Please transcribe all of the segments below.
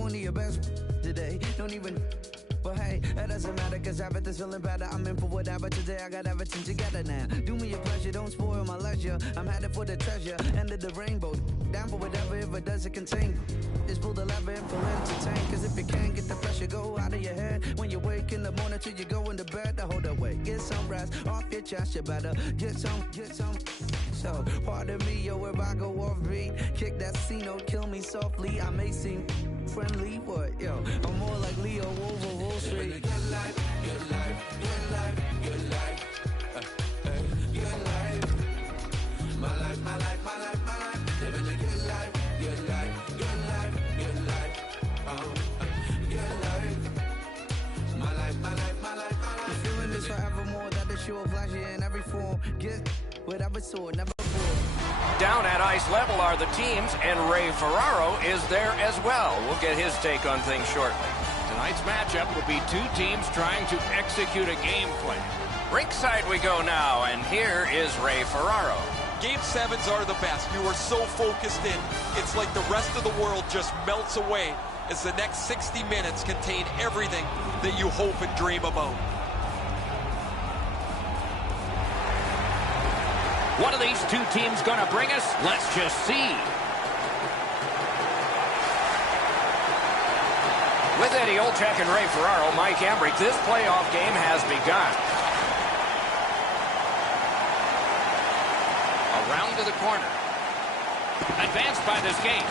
one of your best today. Don't even. But hey, that doesn't matter, cause everything's feeling better. I'm in for whatever today, I got everything together now. Do me a pleasure, don't spoil my leisure. I'm headed for the treasure, end of the rainbow. Down for whatever, if it doesn't contain. Just pull the lever and feel entertained. Cause if you can't get the pressure, go out of your head. When you wake in the morning till you go into bed, to hold away. Get some rest off your chest, you better get some. So, pardon me, yo, if I go off beat. Kick that C-note, kill me softly. I may seem friendly, what, yo? I'm more like Leo over Wall Street. Good life, good life, good life, good life. Good life. My life, my life, my life, my life. Living a good life, good life, good life, good life. Good life. My life, my life, my life, my life. I'm feeling this forevermore. That the show of pleasure in every form. Get whatever sword, never before. Down at ice level are the teams, and Ray Ferraro is there as well. We'll get his take on things shortly. Tonight's matchup will be two teams trying to execute a game plan. Rinkside we go now, and here is Ray Ferraro. Game 7s are the best. You are so focused in. It's like the rest of the world just melts away as the next 60 minutes contain everything that you hope and dream about. What are these two teams going to bring us? Let's just see. With Eddie Olczyk and Ray Ferraro, Mike Embrich, this playoff game has begun. Around to the corner. Advanced by this game.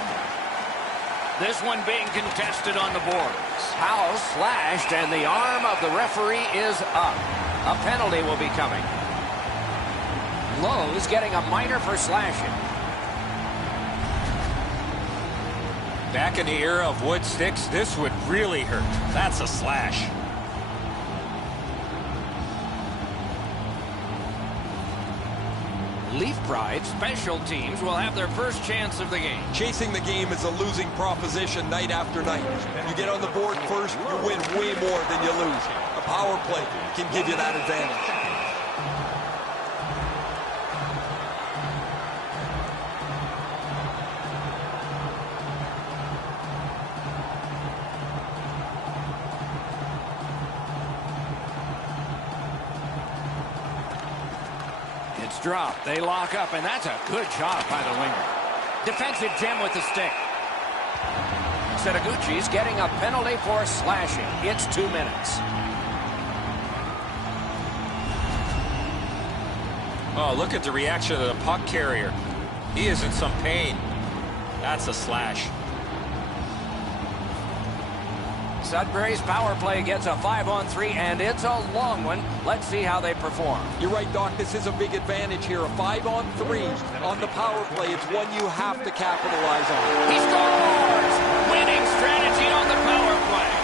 This one being contested on the boards. Howe slashed, and the arm of the referee is up. A penalty will be coming. Lowe's getting a minor for slashing. Back in the era of wood sticks, this would really hurt. That's a slash. Leaf Pride special teams will have their first chance of the game. Chasing the game is a losing proposition night after night. You get on the board first, you win way more than you lose. A power play can give you that advantage. Drop. They lock up, and that's a good job by the winger. Defensive gem with the stick. Setaguchi's getting a penalty for slashing. It's 2 minutes. Oh, look at the reaction of the puck carrier. He is in some pain. That's a slash. Sudbury's power play gets a 5-on-3, and it's a long one. Let's see how they perform. You're right, Doc. This is a big advantage here. A 5-on-3 on the power play. It's one you have to capitalize on. He scores! Winning strategy on the power play.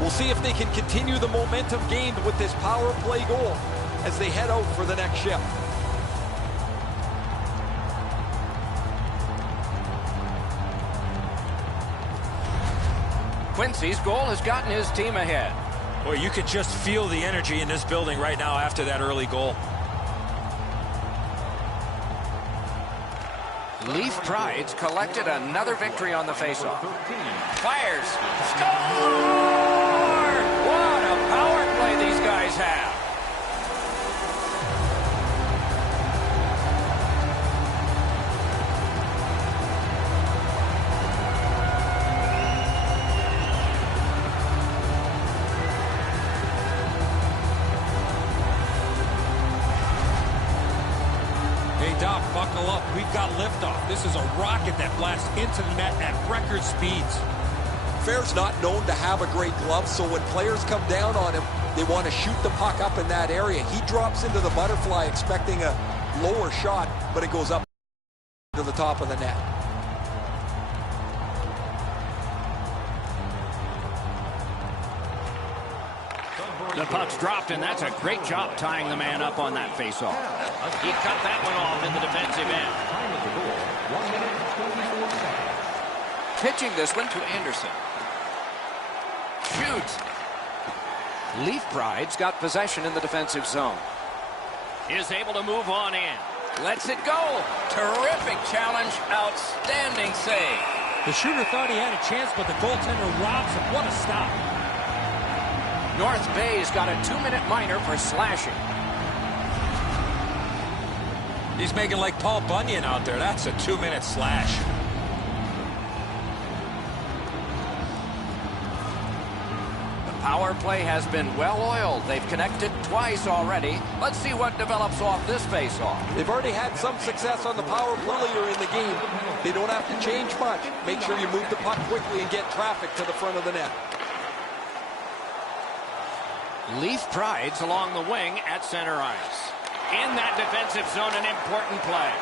We'll see if they can continue the momentum gained with this power play goal as they head out for the next shift. Quincy's goal has gotten his team ahead. Boy, you could just feel the energy in this building right now after that early goal. Leaf Pride's collected another victory on the faceoff. Fires. Score! What a power play these guys have. Hey, Doc, buckle up. We've got liftoff. This is a rocket that blasts into the net at record speeds. Fair's not known to have a great glove, so when players come down on him, they want to shoot the puck up in that area. He drops into the butterfly expecting a lower shot, but it goes up to the top of the net. The puck's dropped, and that's a great job tying the man up on that faceoff. He cut that one off in the defensive end. Pitching this one to Anderson. Shoots. Leaf Pride's got possession in the defensive zone. Is able to move on in. Lets it go. Terrific challenge. Outstanding save. The shooter thought he had a chance, but the goaltender robs him. What a stop. North Bay's got a 2-minute minor for slashing. He's making like Paul Bunyan out there. That's a 2-minute slash. Power play has been well-oiled. They've connected twice already. Let's see what develops off this face-off. They've already had some success on the power play earlier in the game. They don't have to change much. Make sure you move the puck quickly and get traffic to the front of the net. Leaf Pride's along the wing at center ice. In that defensive zone, an important play.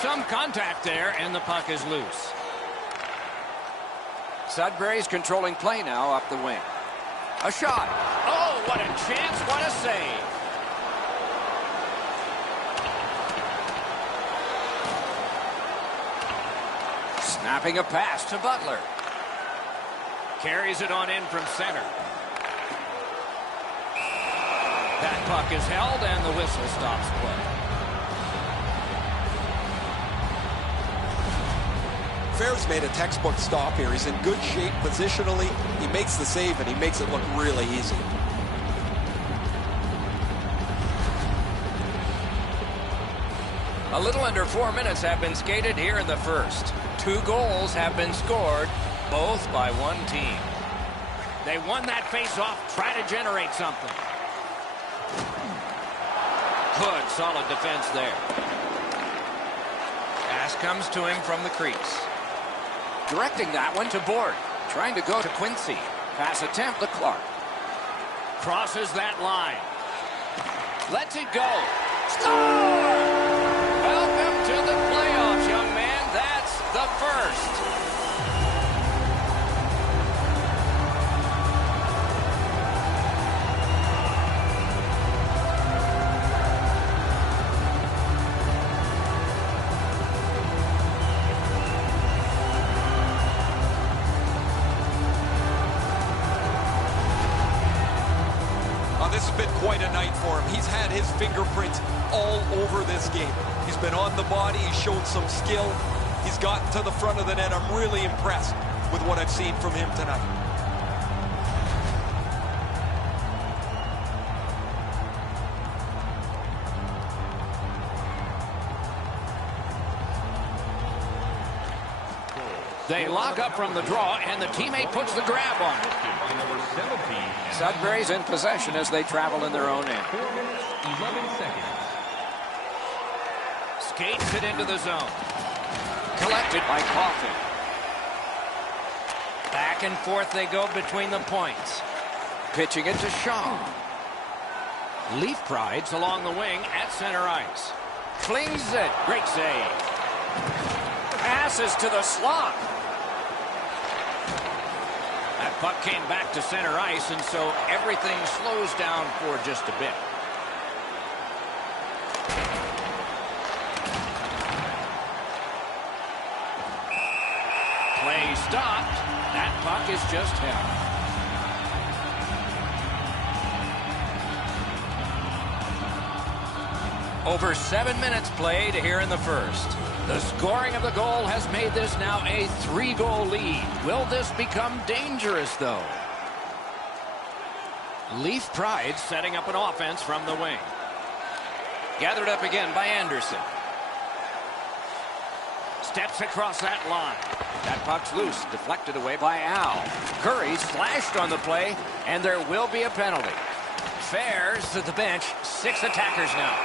Some contact there, and the puck is loose. Sudbury's controlling play now up the wing. A shot. Oh, what a chance, what a save. Snapping a pass to Butler. Carries it on in from center. That puck is held, and the whistle stops play. Fair's made a textbook stop here. He's in good shape positionally. He makes the save, and he makes it look really easy. A little under 4 minutes have been skated here in the first. 2 goals have been scored, both by one team. They won that face-off. Try to generate something. Good, solid defense there. Pass comes to him from the crease. Directing that one to Board. Trying to go to Quincy. Pass attempt to Clark. Crosses that line. Lets it go. Score! Welcome to the playoffs, young man. That's the first. This has been quite a night for him. He's had his fingerprints all over this game. He's been on the body. He's shown some skill. He's gotten to the front of the net. I'm really impressed with what I've seen from him tonight. They lock up from the draw, and the teammate puts the grab on it. Sudbury's in possession as they travel in their own end. 4 minutes, 11 seconds. Skates it into the zone. Collected by Coffin. Back and forth they go between the points. Pitching it to Shaw. Leaf Pride's along the wing at center ice. Flings it. Great save. Passes to the slot. That puck came back to center ice, and so everything slows down for just a bit. Play stopped. That puck is just held. Over 7 minutes played here in the first. The scoring of the goal has made this now a 3-goal lead. Will this become dangerous, though? Leaf Pride setting up an offense from the wing. Gathered up again by Anderson. Steps across that line. That puck's loose, deflected away by Al. Curry slashed on the play, and there will be a penalty. Fair's at the bench. 6 attackers now.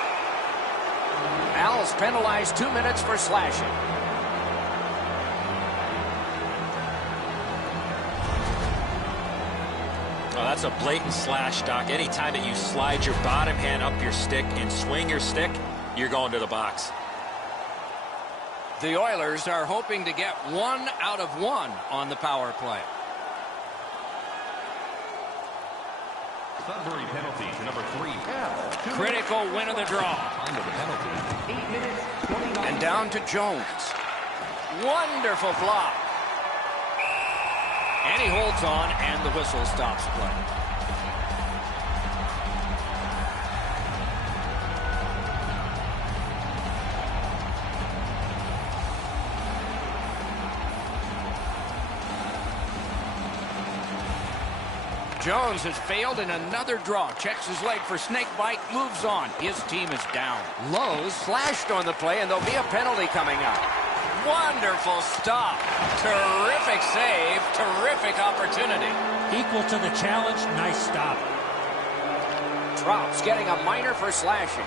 Al's penalized 2 minutes for slashing. Oh, that's a blatant slash, Doc. Anytime that you slide your bottom hand up your stick and swing your stick, you're going to the box. The Oilers are hoping to get 1 out of 1 on the power play. Sudbury penalty to number 3. Critical win of the draw. Under the penalty. 8 minutes, 29. And down to Jones. Wonderful block. And he holds on, and the whistle stops play. Jones has failed in another draw. Checks his leg for snake bite, moves on. His team is down. Lowe's slashed on the play, and there'll be a penalty coming up. Wonderful stop. Terrific save. Terrific opportunity. Equal to the challenge. Nice stop. Trout's getting a minor for slashing.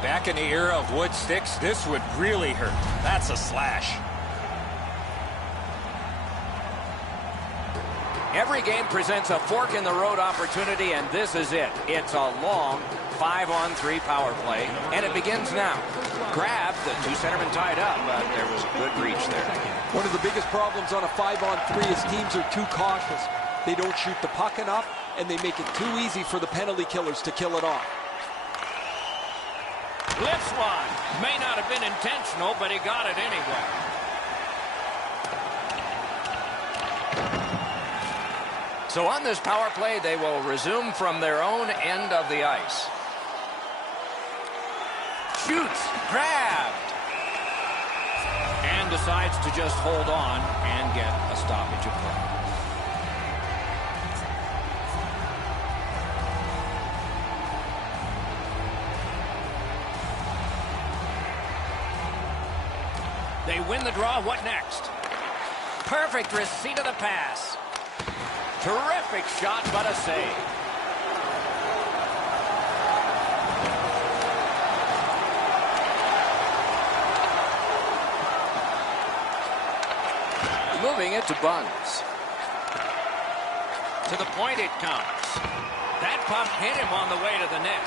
Back in the era of wood sticks, this would really hurt. That's a slash. Every game presents a fork-in-the-road opportunity, and this is it. It's a long 5-on-3 power play, and it begins now. Grab, the two centermen tied up, but there was a good reach there. One of the biggest problems on a 5-on-3 is teams are too cautious. They don't shoot the puck enough, and they make it too easy for the penalty killers to kill it off. Lifts one. May not have been intentional, but he got it anyway. So on this power play, they will resume from their own end of the ice. Shoots, grabbed, and decides to just hold on and get a stoppage of play. They win the draw. What next? Perfect receipt of the pass. Terrific shot, but a save. Moving it to Buns. To the point it comes. That puck hit him on the way to the net.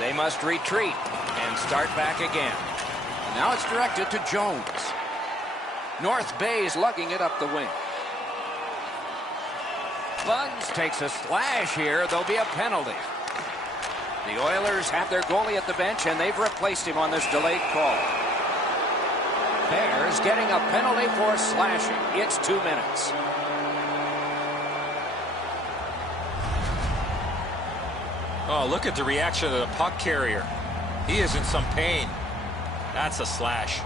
They must retreat and start back again. Now it's directed to Jones. North Bay's lugging it up the wing. Buns takes a slash here. There'll be a penalty. The Oilers have their goalie at the bench, and they've replaced him on this delayed call. Bears getting a penalty for slashing. It's 2 minutes. Oh, look at the reaction of the puck carrier. He is in some pain. That's a slash.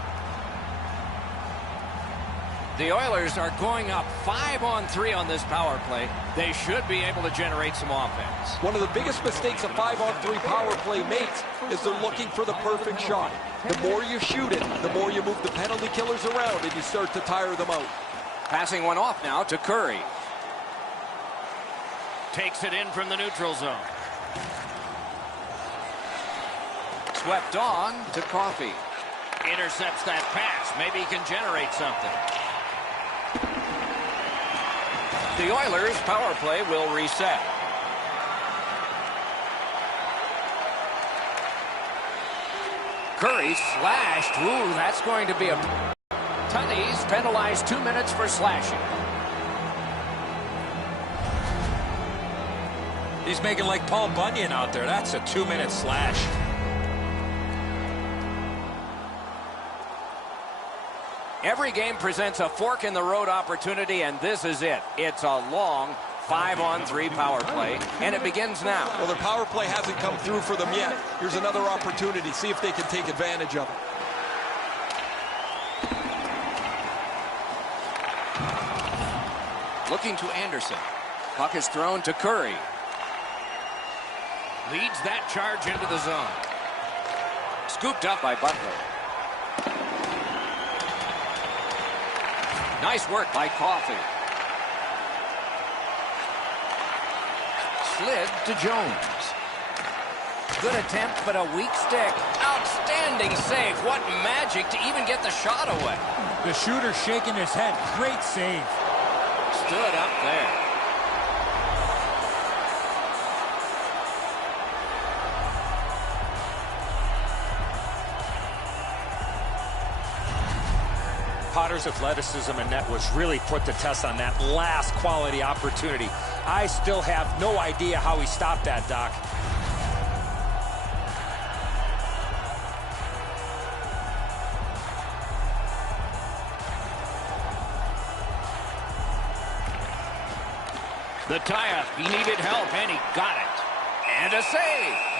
The Oilers are going up 5-on-3 on this power play. They should be able to generate some offense. One of the biggest mistakes a 5-on-3 power play makes is they're looking for the perfect shot. The more you shoot it, the more you move the penalty killers around, and you start to tire them out. Passing one off now to Curry. Takes it in from the neutral zone. Swept on to Coffey. Intercepts that pass. Maybe he can generate something. The Oilers' power play will reset. Curry slashed. Ooh, that's going to be a... Tunney's penalized 2 minutes for slashing. He's making like Paul Bunyan out there. That's a 2-minute slash. Every game presents a fork-in-the-road opportunity, and this is it. It's a long 5-on-3 power play, and it begins now. Well, their power play hasn't come through for them yet. Here's another opportunity. See if they can take advantage of it. Looking to Anderson. Puck is thrown to Curry. Leads that charge into the zone. Scooped up by Butler. Nice work by Coffey. Slid to Jones. Good attempt, but a weak stick. Outstanding save. What magic to even get the shot away. The shooter shaking his head. Great save. Stood up there. Matter's athleticism and net was really put to test on that last quality opportunity. I still have no idea how he stopped that, Doc. The tie-up. He needed help, and he got it. And a save.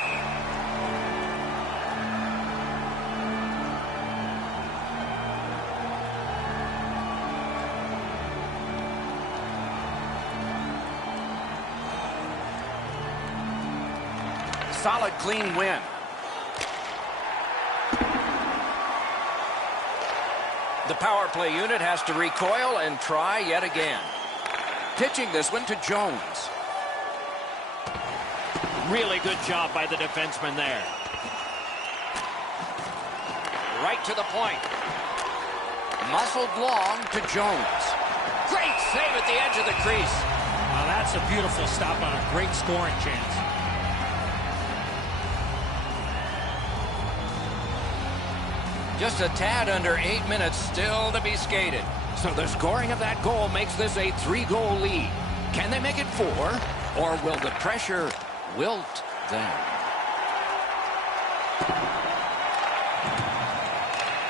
Solid, clean win. The power play unit has to recoil and try yet again. Pitching this one to Jones. Really good job by the defenseman there. Right to the point. Muscled long to Jones. Great save at the edge of the crease. Now that's a beautiful stop on a great scoring chance. Just a tad under 8 minutes still to be skated. So the scoring of that goal makes this a 3-goal lead. Can they make it 4? Or will the pressure wilt them?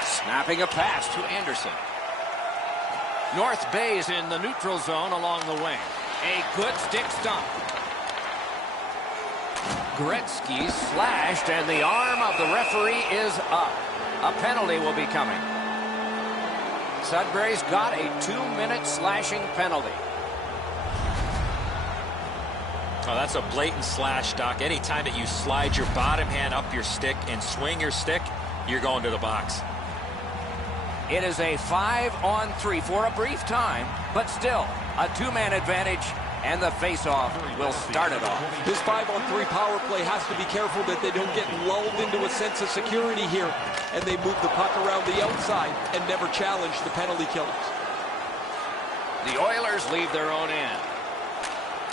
Snapping a pass to Anderson. North Bay's in the neutral zone along the wing. A good stick stump. Gretzky slashed, and the arm of the referee is up. A penalty will be coming. Sudbury's got a 2-minute slashing penalty. Oh, that's a blatant slash, Doc. Anytime that you slide your bottom hand up your stick and swing your stick, you're going to the box. It is a 5-on-3 for a brief time, but still a 2-man advantage, and the face-off will start it off. This 5-on-3 power play has to be careful that they don't get lulled into a sense of security here, and they move the puck around the outside and never challenge the penalty killers. The Oilers leave their own end.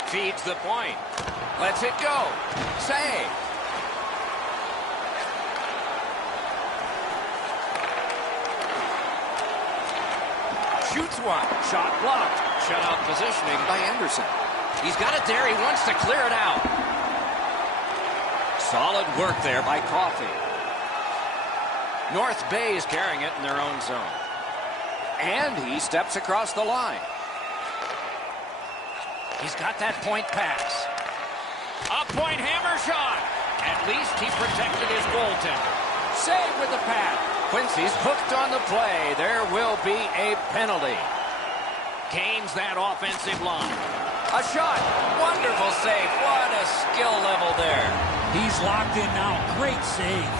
Feeds the point. Lets it go. Save. Shoots one. Shot blocked. Shutout positioning by Anderson. He's got it there. He wants to clear it out. Solid work there by Coffey. North Bay is carrying it in their own zone. And he steps across the line. He's got that point pass. A point hammer shot. At least he protected his goaltender. Save with the pad. Quincy's hooked on the play. There will be a penalty. Gains that offensive line. A shot. Wonderful save. What a skill level there. He's locked in now. Great save.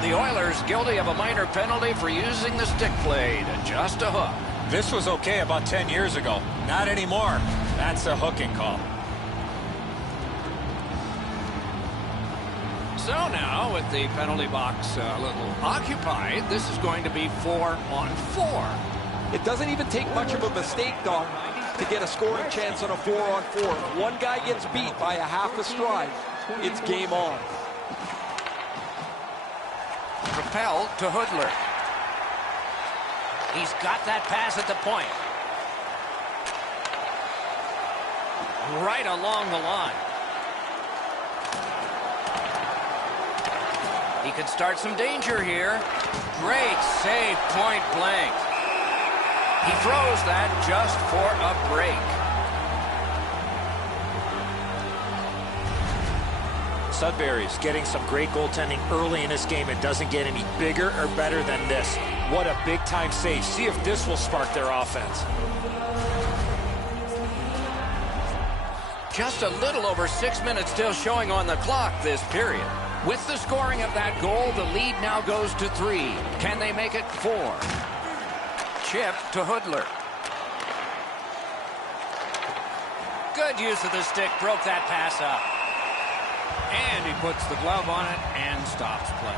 The Oilers guilty of a minor penalty for using the stick blade. Just a hook. This was okay about 10 years ago. Not anymore. That's a hooking call. So now, with the penalty box a little occupied, this is going to be 4-on-4. It doesn't even take much of a mistake, Doc, to get a scoring chance on a 4-on-4. If one guy gets beat by a half a stride, it's game on. Propelled to Hoodler. He's got that pass at the point. Right along the line. He could start some danger here. Great save, point blank. He throws that just for a break. Sudbury's getting some great goaltending early in this game. It doesn't get any bigger or better than this. What a big-time save. See if this will spark their offense. Just a little over 6 minutes still showing on the clock this period. With the scoring of that goal, the lead now goes to 3. Can they make it 4? Chip to Hoodler. Good use of the stick, broke that pass up. And he puts the glove on it and stops play.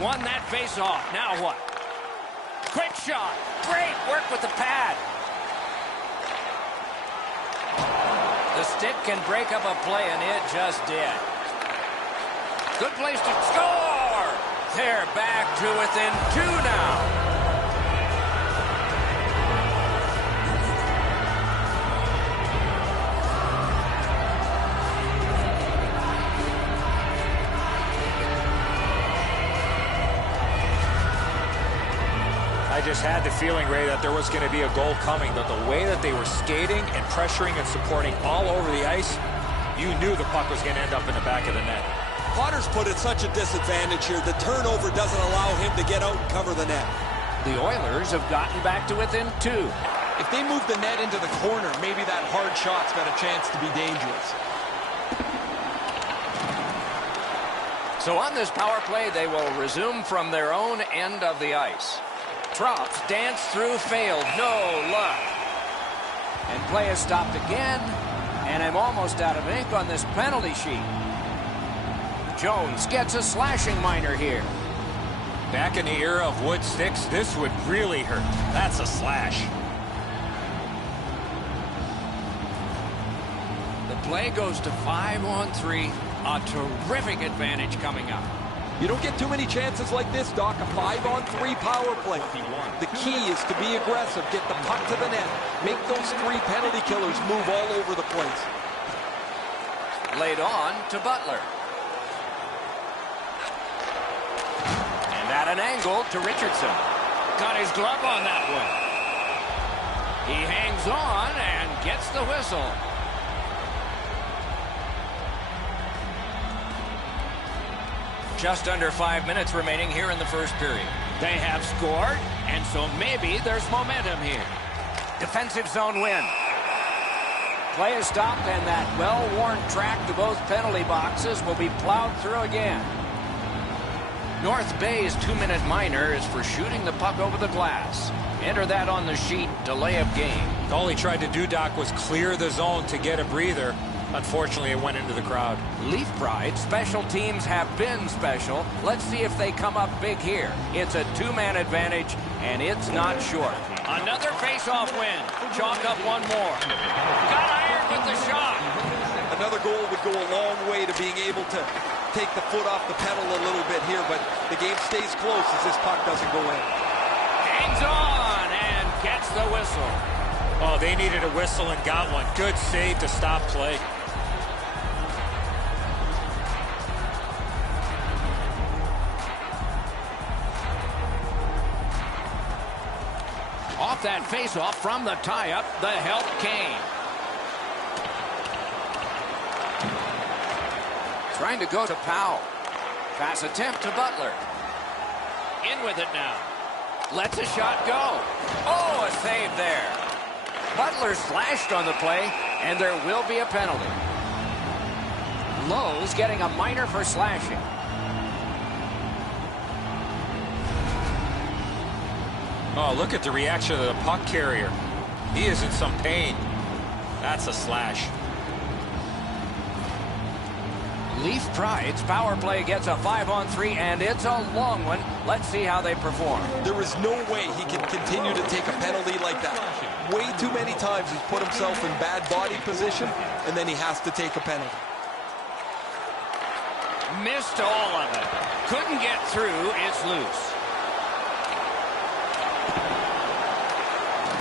Won that face-off. Now what? Quick shot. Great work with the pad. The stick can break up a play, and it just did. Good place to score. They're back to within 2 now. I just had the feeling, Ray, that there was going to be a goal coming. But the way that they were skating and pressuring and supporting all over the ice, you knew the puck was going to end up in the back of the net. Potter's put at such a disadvantage here. The turnover doesn't allow him to get out and cover the net. The Oilers have gotten back to within 2. If they move the net into the corner, maybe that hard shot's got a chance to be dangerous. So on this power play, they will resume from their own end of the ice. Trops dance through, failed, no luck. And play is stopped again, and I'm almost out of ink on this penalty sheet. Jones gets a slashing minor here. Back in the era of wood sticks, this would really hurt. That's a slash. The play goes to 5-on-3. A terrific advantage coming up. You don't get too many chances like this, Doc. A 5-on-3 power play. The key is to be aggressive, get the puck to the net, make those 3 penalty killers move all over the place. Laid on to Butler. And at an angle to Richardson. Got his glove on that one. He hangs on and gets the whistle. Just under 5 minutes remaining here in the first period. They have scored, and so maybe there's momentum here. Defensive zone win. Play is stopped, and that well-worn track to both penalty boxes will be plowed through again. North Bay's 2-minute minor is for shooting the puck over the glass. Enter that on the sheet, delay of game. All he tried to do, Doc, was clear the zone to get a breather. Unfortunately, it went into the crowd. Leaf Pride, special teams have been special. Let's see if they come up big here. It's a 2-man advantage, and it's not short. Another face-off win. Chalk up one more. Got iron with the shot. Another goal would go a long way to being able to take the foot off the pedal a little bit here, but the game stays close as this puck doesn't go in. Hangs on and gets the whistle. Oh, they needed a whistle and got one. Good save to stop play. Off that faceoff from the tie-up, the help came. Trying to go to Powell. Pass attempt to Butler. In with it now. Lets a shot go. Oh, a save there. Butler slashed on the play, and there will be a penalty. Lowe's getting a minor for slashing. Oh, look at the reaction of the puck carrier. He is in some pain. That's a slash. Leaf Pride's power play gets a 5-on-3, and it's a long one. Let's see how they perform. There is no way he can continue to take a penalty like that. Way too many times he's put himself in bad body position, and then he has to take a penalty. Missed all of it. Couldn't get through. It's loose.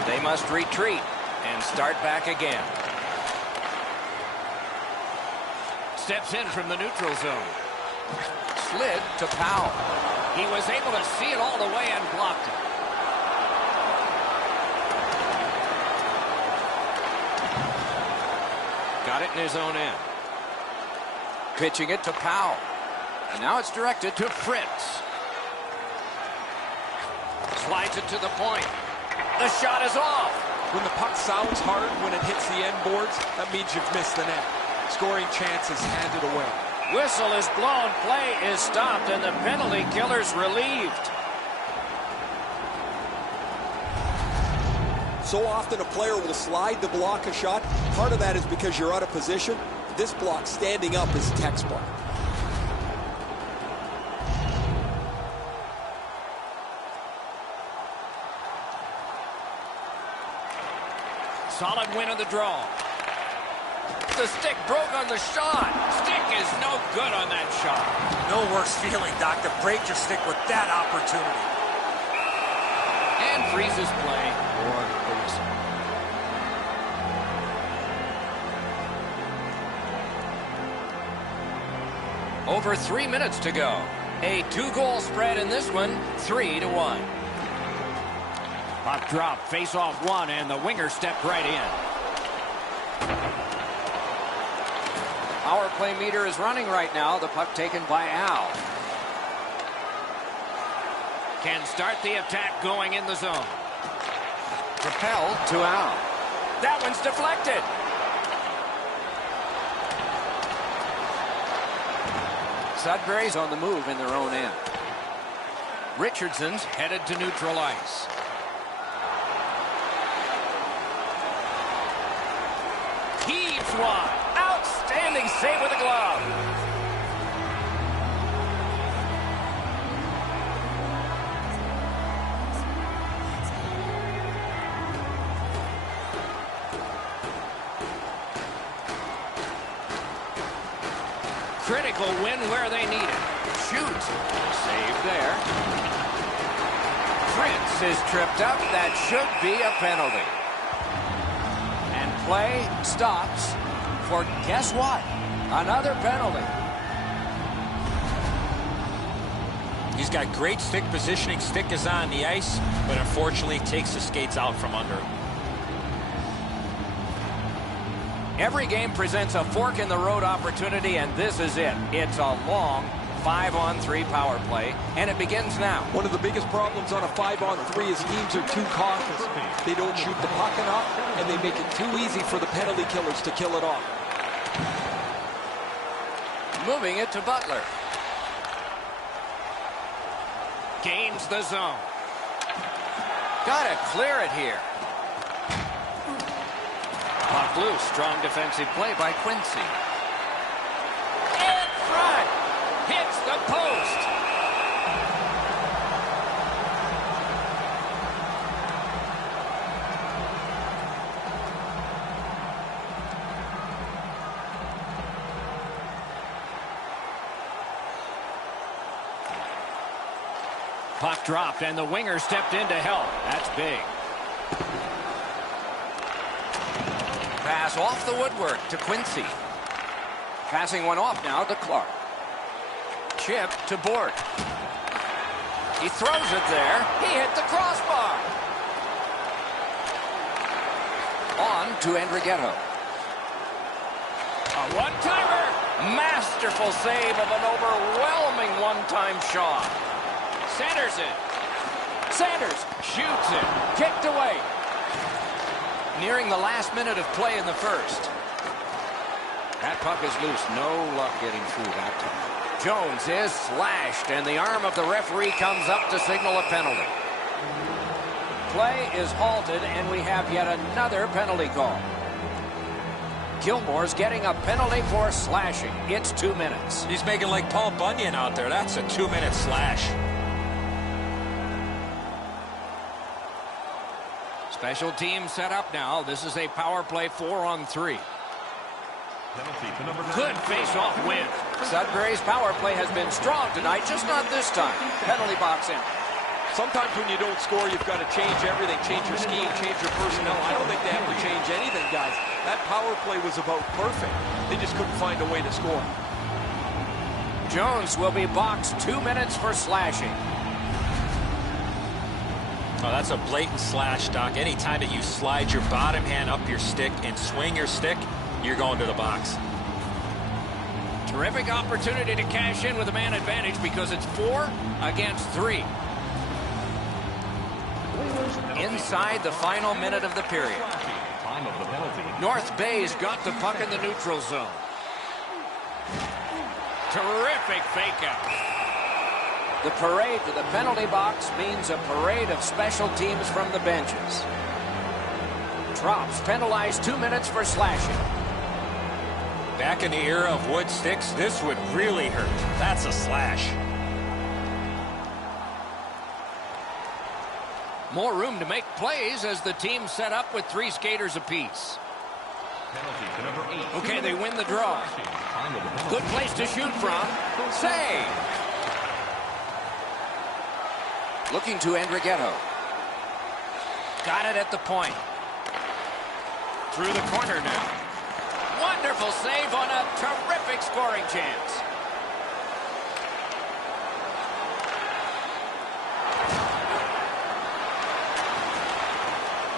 They must retreat and start back again. Steps in from the neutral zone. Slid to Powell. He was able to see it all the way and blocked it. Got it in his own end. Pitching it to Powell. And now it's directed to Fritz. Slides it to the point. The shot is off. When the puck sounds hard when it hits the end boards, that means you've missed the net. Scoring chances handed away. Whistle is blown. Play is stopped, and the penalty killer's relieved. So often a player will slide to block a shot. Part of that is because you're out of position. This block standing up is textbook. Solid win of the draw. The stick broke on the shot. Stick is no good on that shot. No worse feeling, Doc, to break your stick with that opportunity. And freezes play for the whistle. Over 3 minutes to go. A 2-goal spread in this one, 3-1. Puck drop, face-off one, and the winger stepped right in. Power play meter is running right now. The puck taken by Al. Can start the attack going in the zone. Propelled to Al. That one's deflected. Sudbury's on the move in their own end. Richardson's headed to neutral ice. Heaves one. Outstanding save with a glove. Critical win where they need it. Shoot. Save there. Prince is tripped up. That should be a penalty. And play stops for, guess what? Another penalty. He's got great stick positioning. Stick is on the ice, but unfortunately takes the skates out from under him. Every game presents a fork-in-the-road opportunity, and this is it. It's a long 5-on-3 power play, and it begins now. One of the biggest problems on a 5-on-3 is teams are too cautious. They don't shoot the puck enough, and they make it too easy for the penalty killers to kill it off. Moving it to Butler. Gains the zone. Gotta clear it here. Puck loose. Strong defensive play by Quincy. In front. Hits the post. Puck dropped, and the winger stepped in to help. That's big. Pass off the woodwork to Quincy. Passing one off now to Clark. Chip to Bort. He throws it there. He hit the crossbar. On to Andrighetto. A one-timer. Masterful save of an overwhelming one-time shot. Centers it. Sanders shoots it. Kicked away. Nearing the last minute of play in the first. That puck is loose. No luck getting through that time. Jones is slashed, and the arm of the referee comes up to signal a penalty. Play is halted, and we have yet another penalty call. Gilmore's getting a penalty for slashing. It's 2 minutes. He's making like Paul Bunyan out there. That's a 2-minute slash. Special team set up now. This is a power play 4-on-3. Good face-off win. Sudbury's power play has been strong tonight, just not this time. Penalty box in. Sometimes when you don't score, you've got to change everything. Change your scheme, change your personnel. I don't think they have to change anything, guys. That power play was about perfect. They just couldn't find a way to score. Jones will be boxed 2 minutes for slashing. Oh, that's a blatant slash, Doc. Anytime that you slide your bottom hand up your stick and swing your stick, you're going to the box. Terrific opportunity to cash in with a man advantage because it's 4 against 3. Inside the final minute of the period. North Bay's got the puck in the neutral zone. Terrific fake out. The parade to the penalty box means a parade of special teams from the benches. Trops penalized 2 minutes for slashing. Back in the era of wood sticks, this would really hurt. That's a slash. More room to make plays as the team set up with 3 skaters apiece. Penalty to number 8. Okay, they win the draw. Good place to shoot from. Save. Looking to Andrighetto. Got it at the point. Through the corner now. Wonderful save on a terrific scoring chance.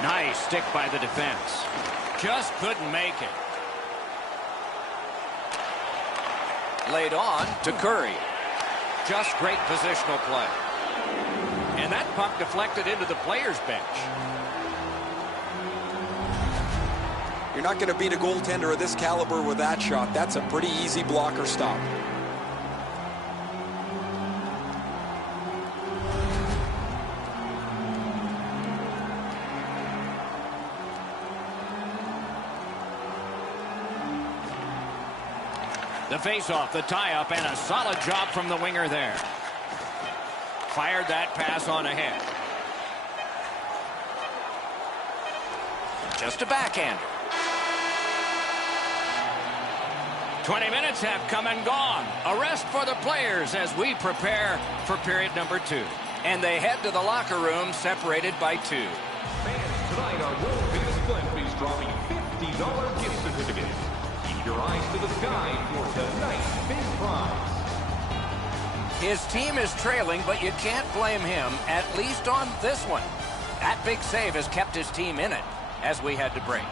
Nice stick by the defense. Just couldn't make it. Laid on to Curry. Just great positional play. And that puck deflected into the players' bench. You're not going to beat a goaltender of this caliber with that shot. That's a pretty easy blocker stop. The face-off, the tie-up, and a solid job from the winger there. Fired that pass on ahead. Just a backhander. 20 minutes have come and gone. A rest for the players as we prepare for period number 2. And they head to the locker room separated by 2. Fans tonight are world famous Glenfish dropping $50 gift certificates. Keep your eyes to the sky for tonight's big prize. His team is trailing, but you can't blame him, at least on this one. That big save has kept his team in it as we head to break.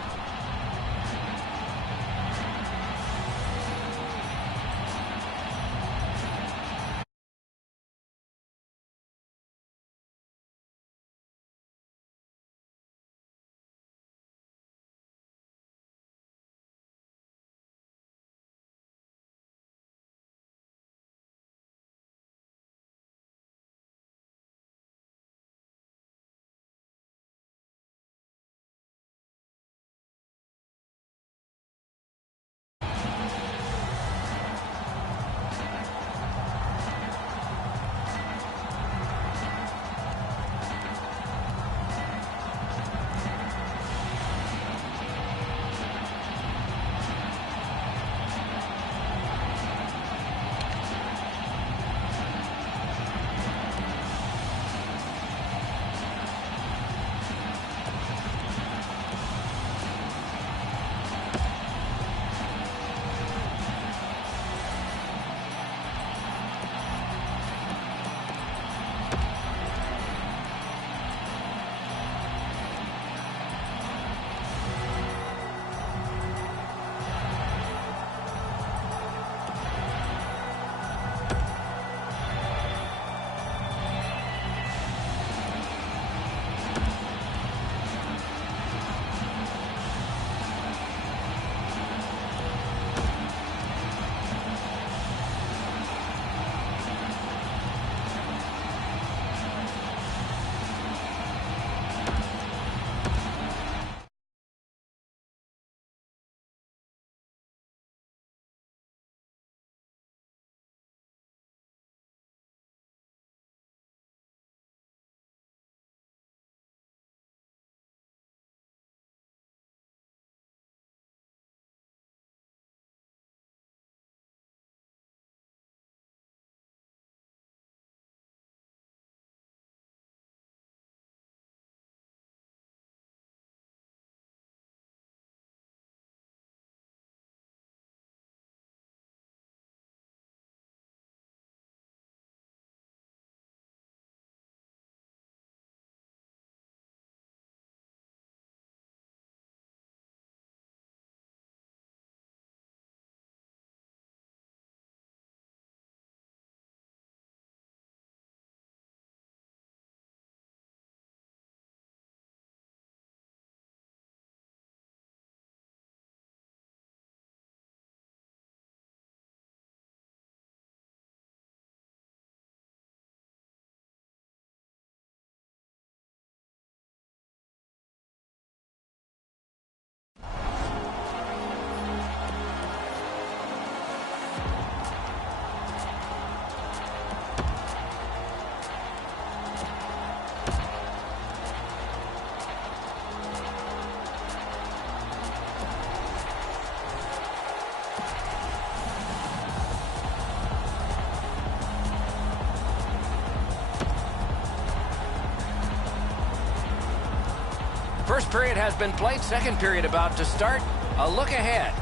First period has been played. Second period about to start. A look ahead.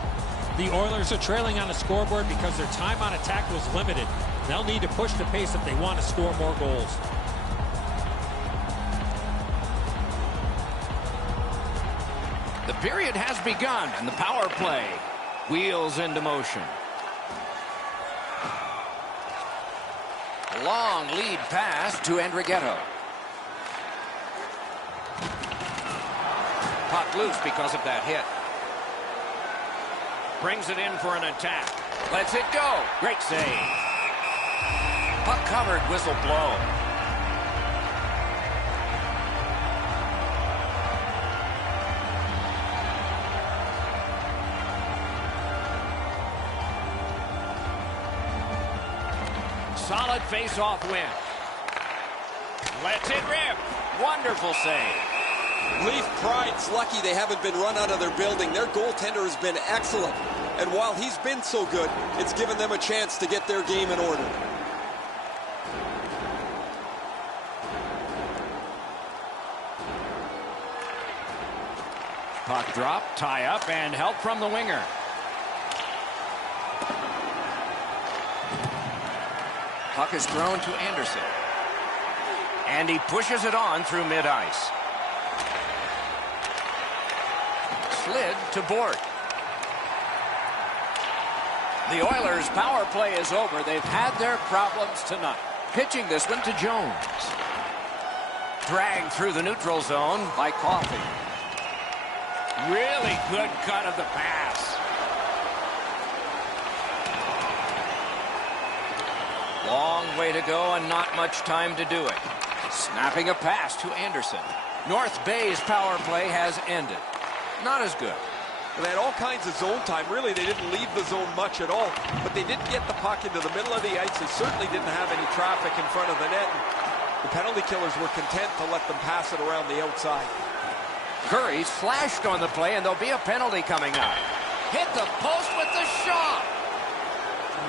The Oilers are trailing on the scoreboard because their time on attack was limited. They'll need to push the pace if they want to score more goals. The period has begun, and the power play wheels into motion. Long lead pass to Andrighetto. Puck loose because of that hit. Brings it in for an attack. Lets it go. Great save. Puck covered, whistle blown. Solid face-off win. Lets it rip. Wonderful save. Leaf Pride's lucky they haven't been run out of their building. Their goaltender has been excellent. And while he's been so good, it's given them a chance to get their game in order. Puck drop, tie up, and help from the winger. Puck is thrown to Anderson. And he pushes it on through mid-ice. Slid to Bort. The Oilers' power play is over. They've had their problems tonight. Pitching this one to Jones. Dragged through the neutral zone by Coffey. Really good cut of the pass. Long way to go and not much time to do it. Snapping a pass to Anderson. North Bay's power play has ended. Not as good. They had all kinds of zone time. Really, they didn't leave the zone much at all. But they didn't get the puck into the middle of the ice. They certainly didn't have any traffic in front of the net. The penalty killers were content to let them pass it around the outside. Curry slashed on the play, and there'll be a penalty coming up. Hit the post with the shot.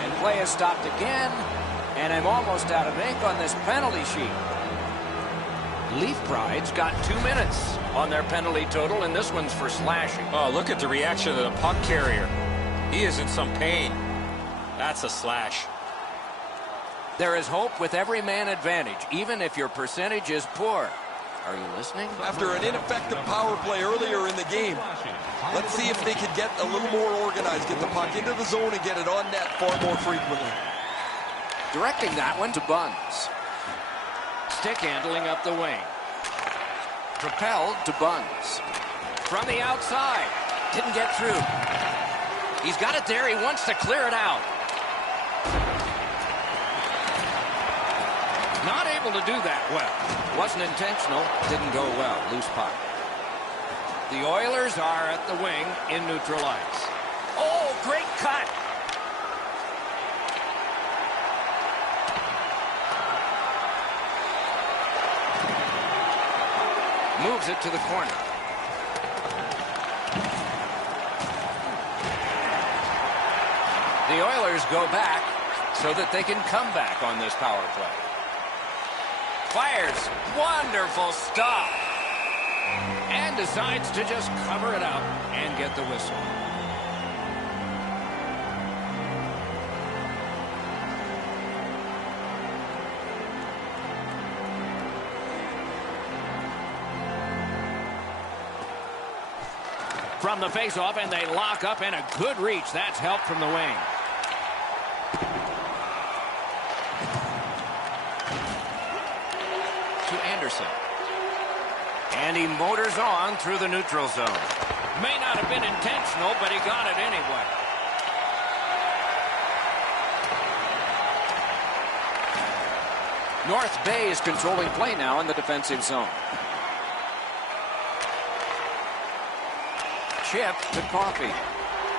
And play is stopped again. And I'm almost out of ink on this penalty sheet. Leaf Pride's got 2 minutes on their penalty total, and this one's for slashing. Oh, look at the reaction of the puck carrier. He is in some pain. That's a slash. There is hope with every man advantage, even if your percentage is poor. Are you listening? After an ineffective power play earlier in the game, let's see if they can get a little more organized, get the puck into the zone and get it on net far more frequently. Directing that one to Buns. Stick handling up the wing. Propelled to Buns. From the outside. Didn't get through. He's got it there. He wants to clear it out. Not able to do that well. Wasn't intentional. Didn't go well. Loose puck. The Oilers are at the wing in neutral ice. Oh, great cut. Moves it to the corner. The Oilers go back so that they can come back on this power play. Fires. Wonderful stop. And decides to just cover it up and get the whistle. From the faceoff, and they lock up, and a good reach. That's help from the wing. To Anderson. And he motors on through the neutral zone. May not have been intentional, but he got it anyway. North Bay is controlling play now in the defensive zone. Chip to Coffey.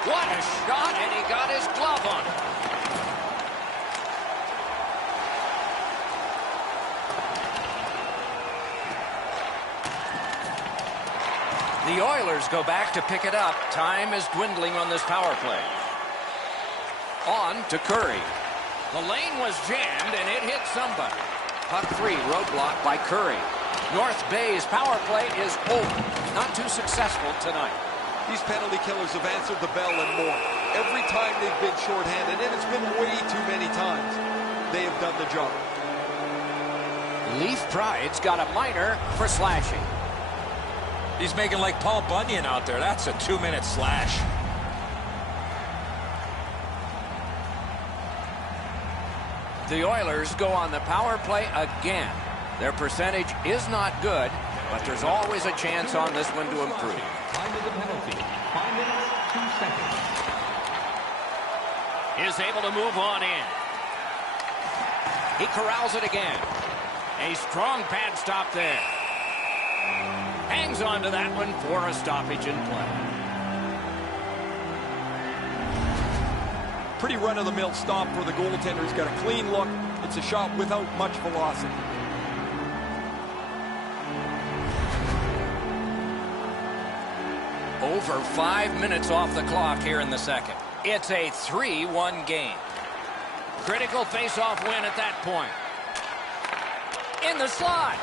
What a shot, and he got his glove on it. The Oilers go back to pick it up. Time is dwindling on this power play. On to Curry. The lane was jammed, and it hit somebody. Puck free, roadblock by Curry. North Bay's power play is over. not too successful tonight. These penalty killers have answered the bell and more. Every time they've been shorthanded, and it's been way too many times, they have done the job. Leaf Pride's got a minor for slashing. He's making like Paul Bunyan out there. That's a 2-minute slash. The Oilers go on the power play again. Their percentage is not good, but there's always a chance on this one to improve. Time of the penalty, 5 minutes, 2 seconds. Is able to move on in. He corrals it again. A strong pad stop there. Hangs on to that one for a stoppage in play. Pretty run-of-the-mill stop for the goaltender. He's got a clean look. It's a shot without much velocity. Over 5 minutes off the clock here in the second. It's a 3-1 game. Critical face-off win at that point. In the slot.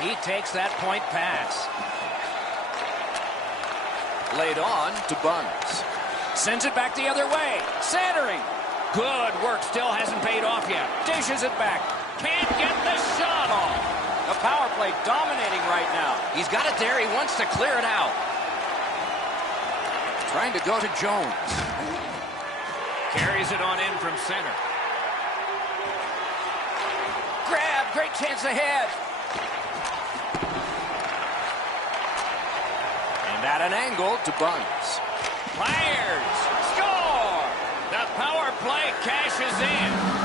He takes that point pass. Laid on to Buns. Sends it back the other way. Centering. Good work. Still hasn't paid off yet. Dishes it back. Can't get the shot off. The power play dominating right now. He's got it there. He wants to clear it out. Trying to go to Jones. Carries it on in from center. Grab. Great chance ahead. And at an angle to Buns. Fires. Score. The power play cashes in.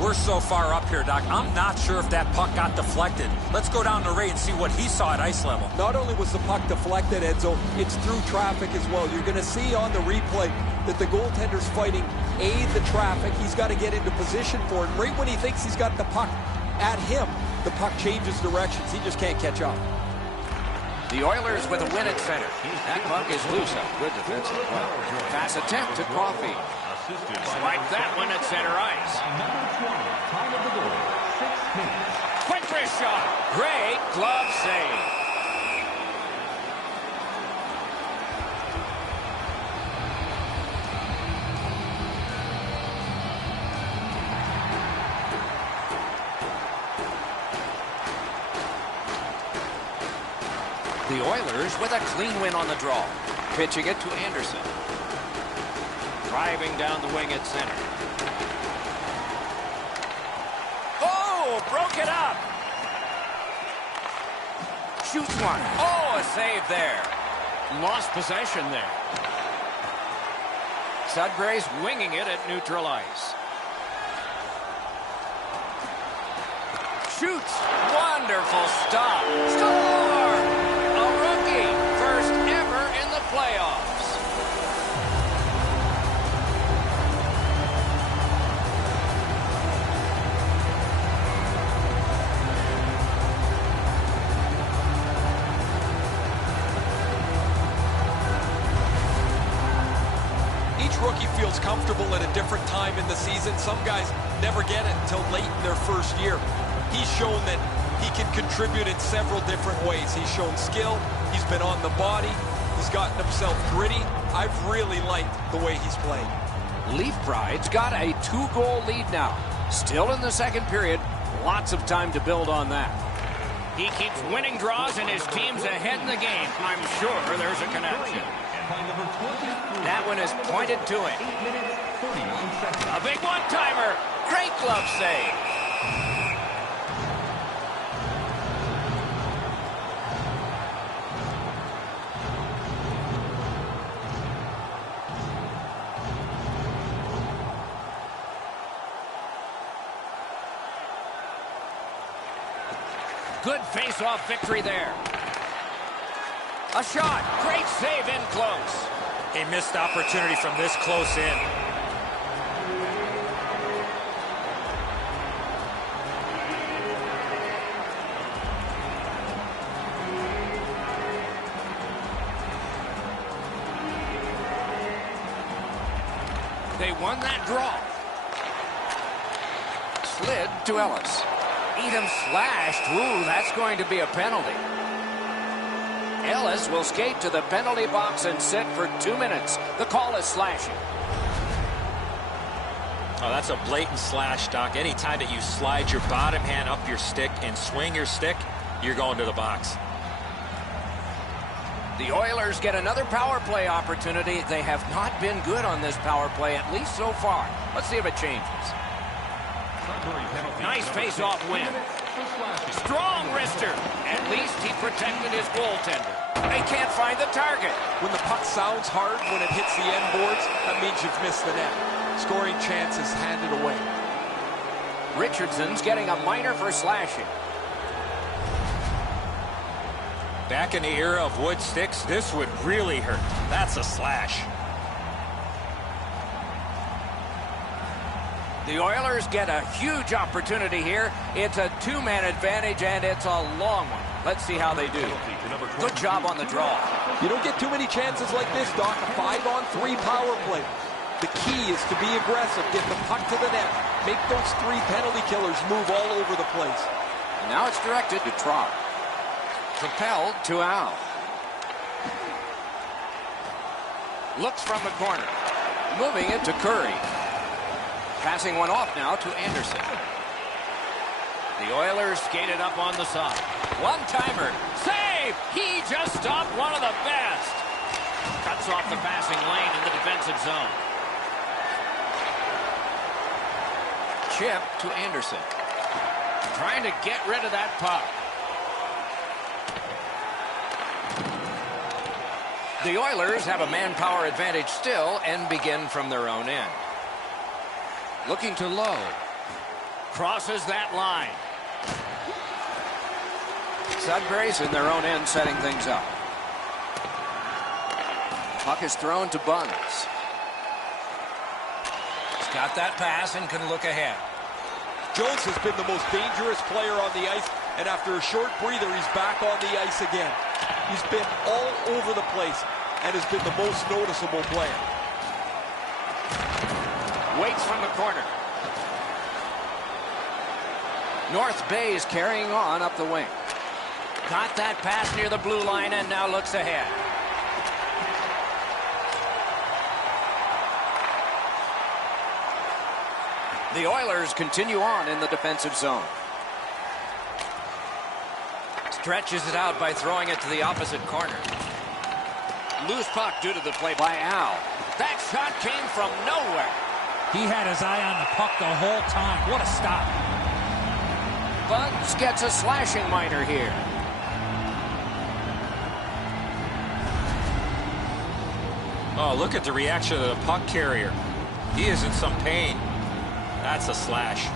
We're so far up here, Doc. I'm not sure if that puck got deflected. Let's go down to Ray and see what he saw at ice level. Not only was the puck deflected, Edzo, it's through traffic as well. You're going to see on the replay that the goaltender's fighting the traffic. He's got to get into position for it. And right when he thinks he's got the puck at him, the puck changes directions. He just can't catch up. The Oilers with a win at center. That puck is loose. Good defensive play. Pass attempt to Coffey. Swipe that one at center ice. Number 20, time of the goal, 6 minutes. Quick wrist shot. Great glove save. The Oilers with a clean win on the draw. Pitching it to Anderson. Driving down the wing at center. Oh, broke it up. Shoots one. Oh, a save there. Lost possession there. Sudbury's winging it at neutral ice. Shoots. Wonderful stop. Score! A rookie. First ever in the playoffs. Rookie feels comfortable at a different time in the season. Some guys never get it until late in their first year. He's shown that he can contribute in several different ways. He's shown skill. He's been on the body. He's gotten himself gritty. I've really liked the way he's played. Leaf Pride's got a 2-goal lead now. Still in the second period. Lots of time to build on that. He keeps winning draws and his team's ahead in the game. I'm sure there's a connection. That one is pointed to him. 8 minutes, 31 seconds. A big one-timer. Great glove save. Good face-off victory there. A shot. Great save in close. A missed opportunity from this close in. They won that draw. Slid to Ellis. Edom slashed. Ooh, that's going to be a penalty. Ellis will skate to the penalty box and sit for 2 minutes. The call is slashing. Oh, that's a blatant slash, Doc. Anytime that you slide your bottom hand up your stick and swing your stick, you're going to the box. The Oilers get another power play opportunity. They have not been good on this power play, at least so far. Let's see if it changes. Nice face-off win. Strong wrister. At least he protected his goaltender. They can't find the target. When the puck sounds hard when it hits the end boards, that means you've missed the net. Scoring chances handed away. Richardson's getting a minor for slashing. Back in the era of wood sticks, this would really hurt. That's a slash. The Oilers get a huge opportunity here. It's a two-man advantage, and it's a long one. Let's see how they do. Good job on the draw. You don't get too many chances like this, Doc. A 5-on-3 power play. The key is to be aggressive, get the puck to the net, make those 3 penalty killers move all over the place. And now it's directed to Trot. Propelled to Al. Looks from the corner. Moving it to Curry. Passing one off now to Anderson. The Oilers skated up on the side. One-timer. Save! He just stopped one of the best. Cuts off the passing lane in the defensive zone. Chip to Anderson. Trying to get rid of that puck. The Oilers have a manpower advantage still and begin from their own end. Looking to Lowe. Crosses that line. Sudbury's in their own end setting things up. Puck is thrown to Bunce. He's got that pass and can look ahead. Jones has been the most dangerous player on the ice, and after a short breather, he's back on the ice again. He's been all over the place and has been the most noticeable player. Waits from the corner. North Bay is carrying on up the wing. Got that pass near the blue line and now looks ahead. The Oilers continue on in the defensive zone. Stretches it out by throwing it to the opposite corner. Loose puck due to the play by Al. That shot came from nowhere. He had his eye on the puck the whole time. What a stop. Bunce gets a slashing minor here. Oh, look at the reaction of the puck carrier. He is in some pain. That's a slash.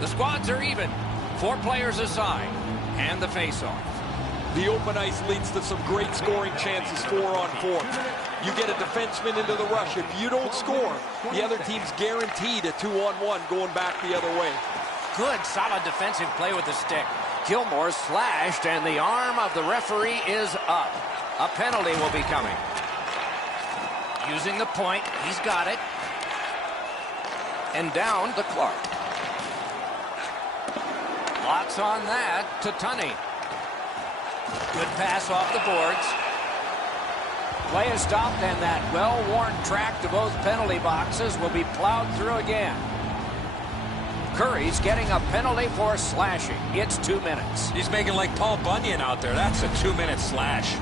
The squads are even. 4 players aside. And the face-off. The open ice leads to some great scoring chances 4-on-4. You get a defenseman into the rush. If you don't score, the other team's guaranteed a 2-on-1 going back the other way. Good, solid defensive play with the stick. Gilmore slashed, and the arm of the referee is up. A penalty will be coming. Using the point, he's got it. And down to Clark. Lots on that to Tunney. Good pass off the boards. Play is stopped, and that well-worn track to both penalty boxes will be plowed through again. Curry's getting a penalty for slashing. It's 2 minutes. He's making like Paul Bunyan out there. That's a 2-minute slash.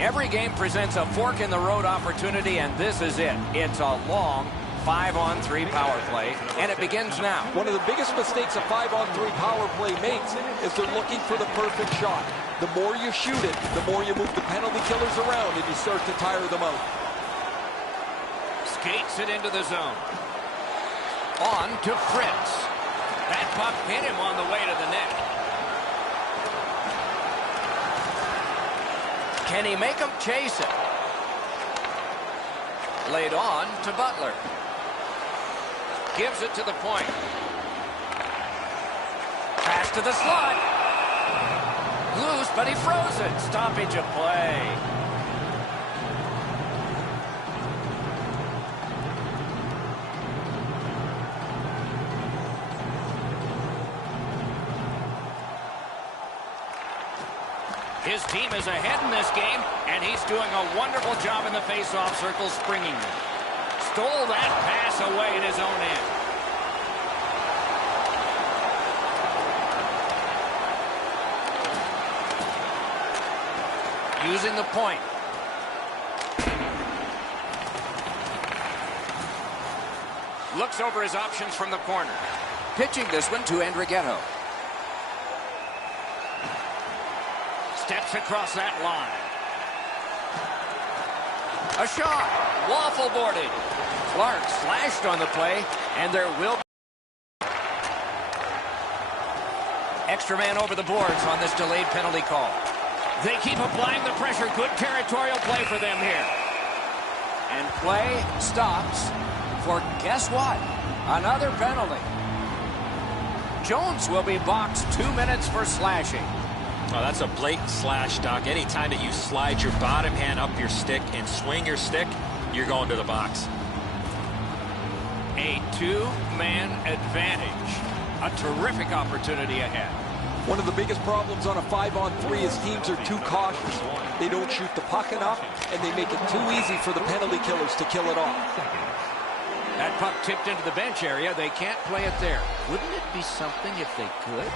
Every game presents a fork-in-the-road opportunity, and this is it. It's a long 5-on-3 power play, and it begins now. One of the biggest mistakes a 5-on-3 power play makes is they're looking for the perfect shot. The more you shoot it, the more you move the penalty killers around, and you start to tire them out. Skates it into the zone. On to Fritz. That puck hit him on the way to the net. Can he make him chase it? Laid on to Butler. Gives it to the point. Pass to the slot. Loose but he froze it. Stoppage of play. His team is ahead in this game, and he's doing a wonderful job in the face-off circle, springing them. Stole that pass away at his own end. Using the point. Looks over his options from the corner. Pitching this one to Andrighetto. Steps across that line. A shot. Waffle boarded. Clark slashed on the play, and there will be extra man over the boards on this delayed penalty call. They keep applying the pressure. Good territorial play for them here. And play stops for, guess what? Another penalty. Jones will be boxed 2 minutes for slashing. Oh, that's a blatant slash, Doc. Anytime that you slide your bottom hand up your stick and swing your stick, you're going to the box. A two-man advantage. A terrific opportunity ahead. One of the biggest problems on a 5-on-3 is teams are too cautious. They don't shoot the puck enough, and they make it too easy for the penalty killers to kill it off. That puck tipped into the bench area. They can't play it there. Wouldn't it be something if they could?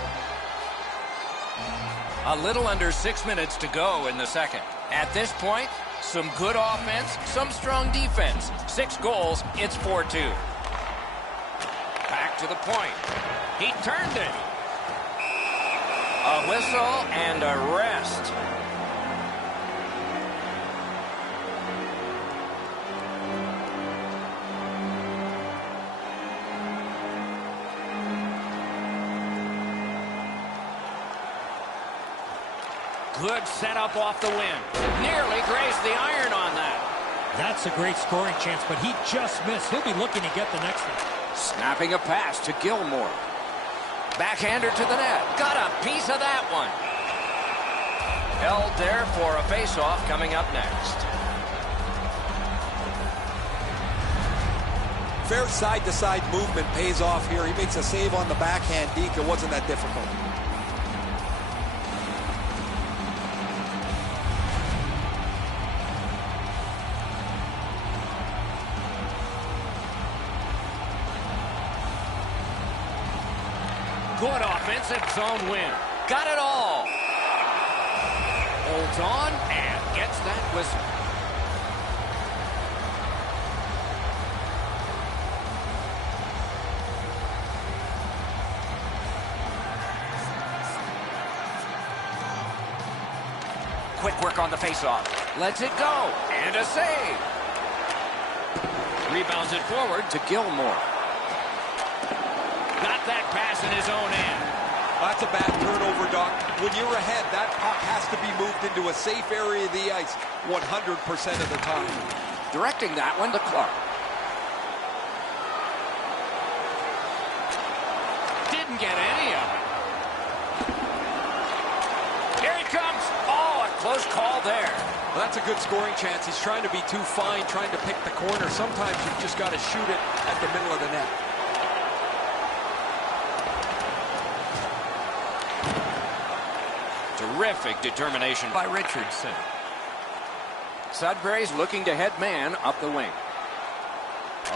A little under 6 minutes to go in the second. At this point, some good offense, some strong defense. 6 goals, it's 4-2. Back to the point. He turned it. A whistle and a rest. Good setup off the wind. Nearly grazed the iron on that. That's a great scoring chance, but he just missed. He'll be looking to get the next one. Snapping a pass to Gilmore. Backhander to the net. Got a piece of that one. Held there for a face-off coming up next. Fair side-to-side movement pays off here. He makes a save on the backhand deke. It wasn't that difficult. Good offensive zone win. Got it all. Holds on and gets that whistle. Quick work on the faceoff. Lets it go. And a save. Rebounds it forward to Gilmore. Got that pass in his own end. That's a bad turnover, Doc. When you're ahead, that puck has to be moved into a safe area of the ice 100% of the time. Directing that one to Clark. Didn't get any of it. Here he comes. Oh, a close call there. Well, that's a good scoring chance. He's trying to be too fine, trying to pick the corner. Sometimes you've just got to shoot it at the middle of the net. Terrific determination by Richardson. Sudbury's looking to head man up the wing.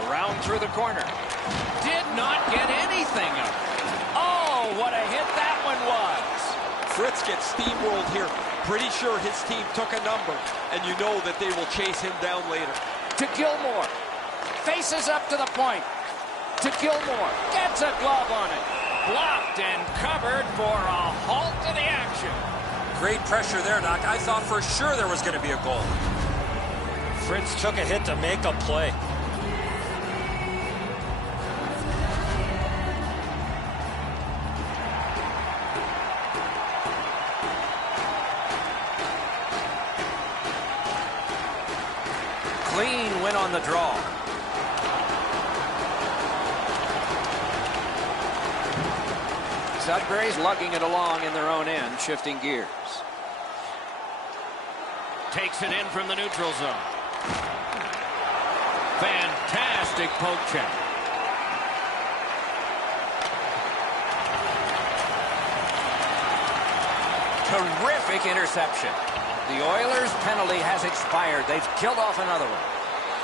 Around through the corner. Did not get anything of it. Oh, what a hit that one was. Fritz gets steamrolled here. Pretty sure his team took a number, and you know that they will chase him down later. To Gilmore. Faces up to the point. To Gilmore. Gets a glove on it. Blocked and covered for a halt to the action. Great pressure there, Doc. I thought for sure there was going to be a goal. Fritz took a hit to make a play. Clean win on the draw. Sudbury's lugging it along in their own end, shifting gears. Takes it in from the neutral zone. Fantastic poke check. Terrific interception. The Oilers' penalty has expired. They've killed off another one.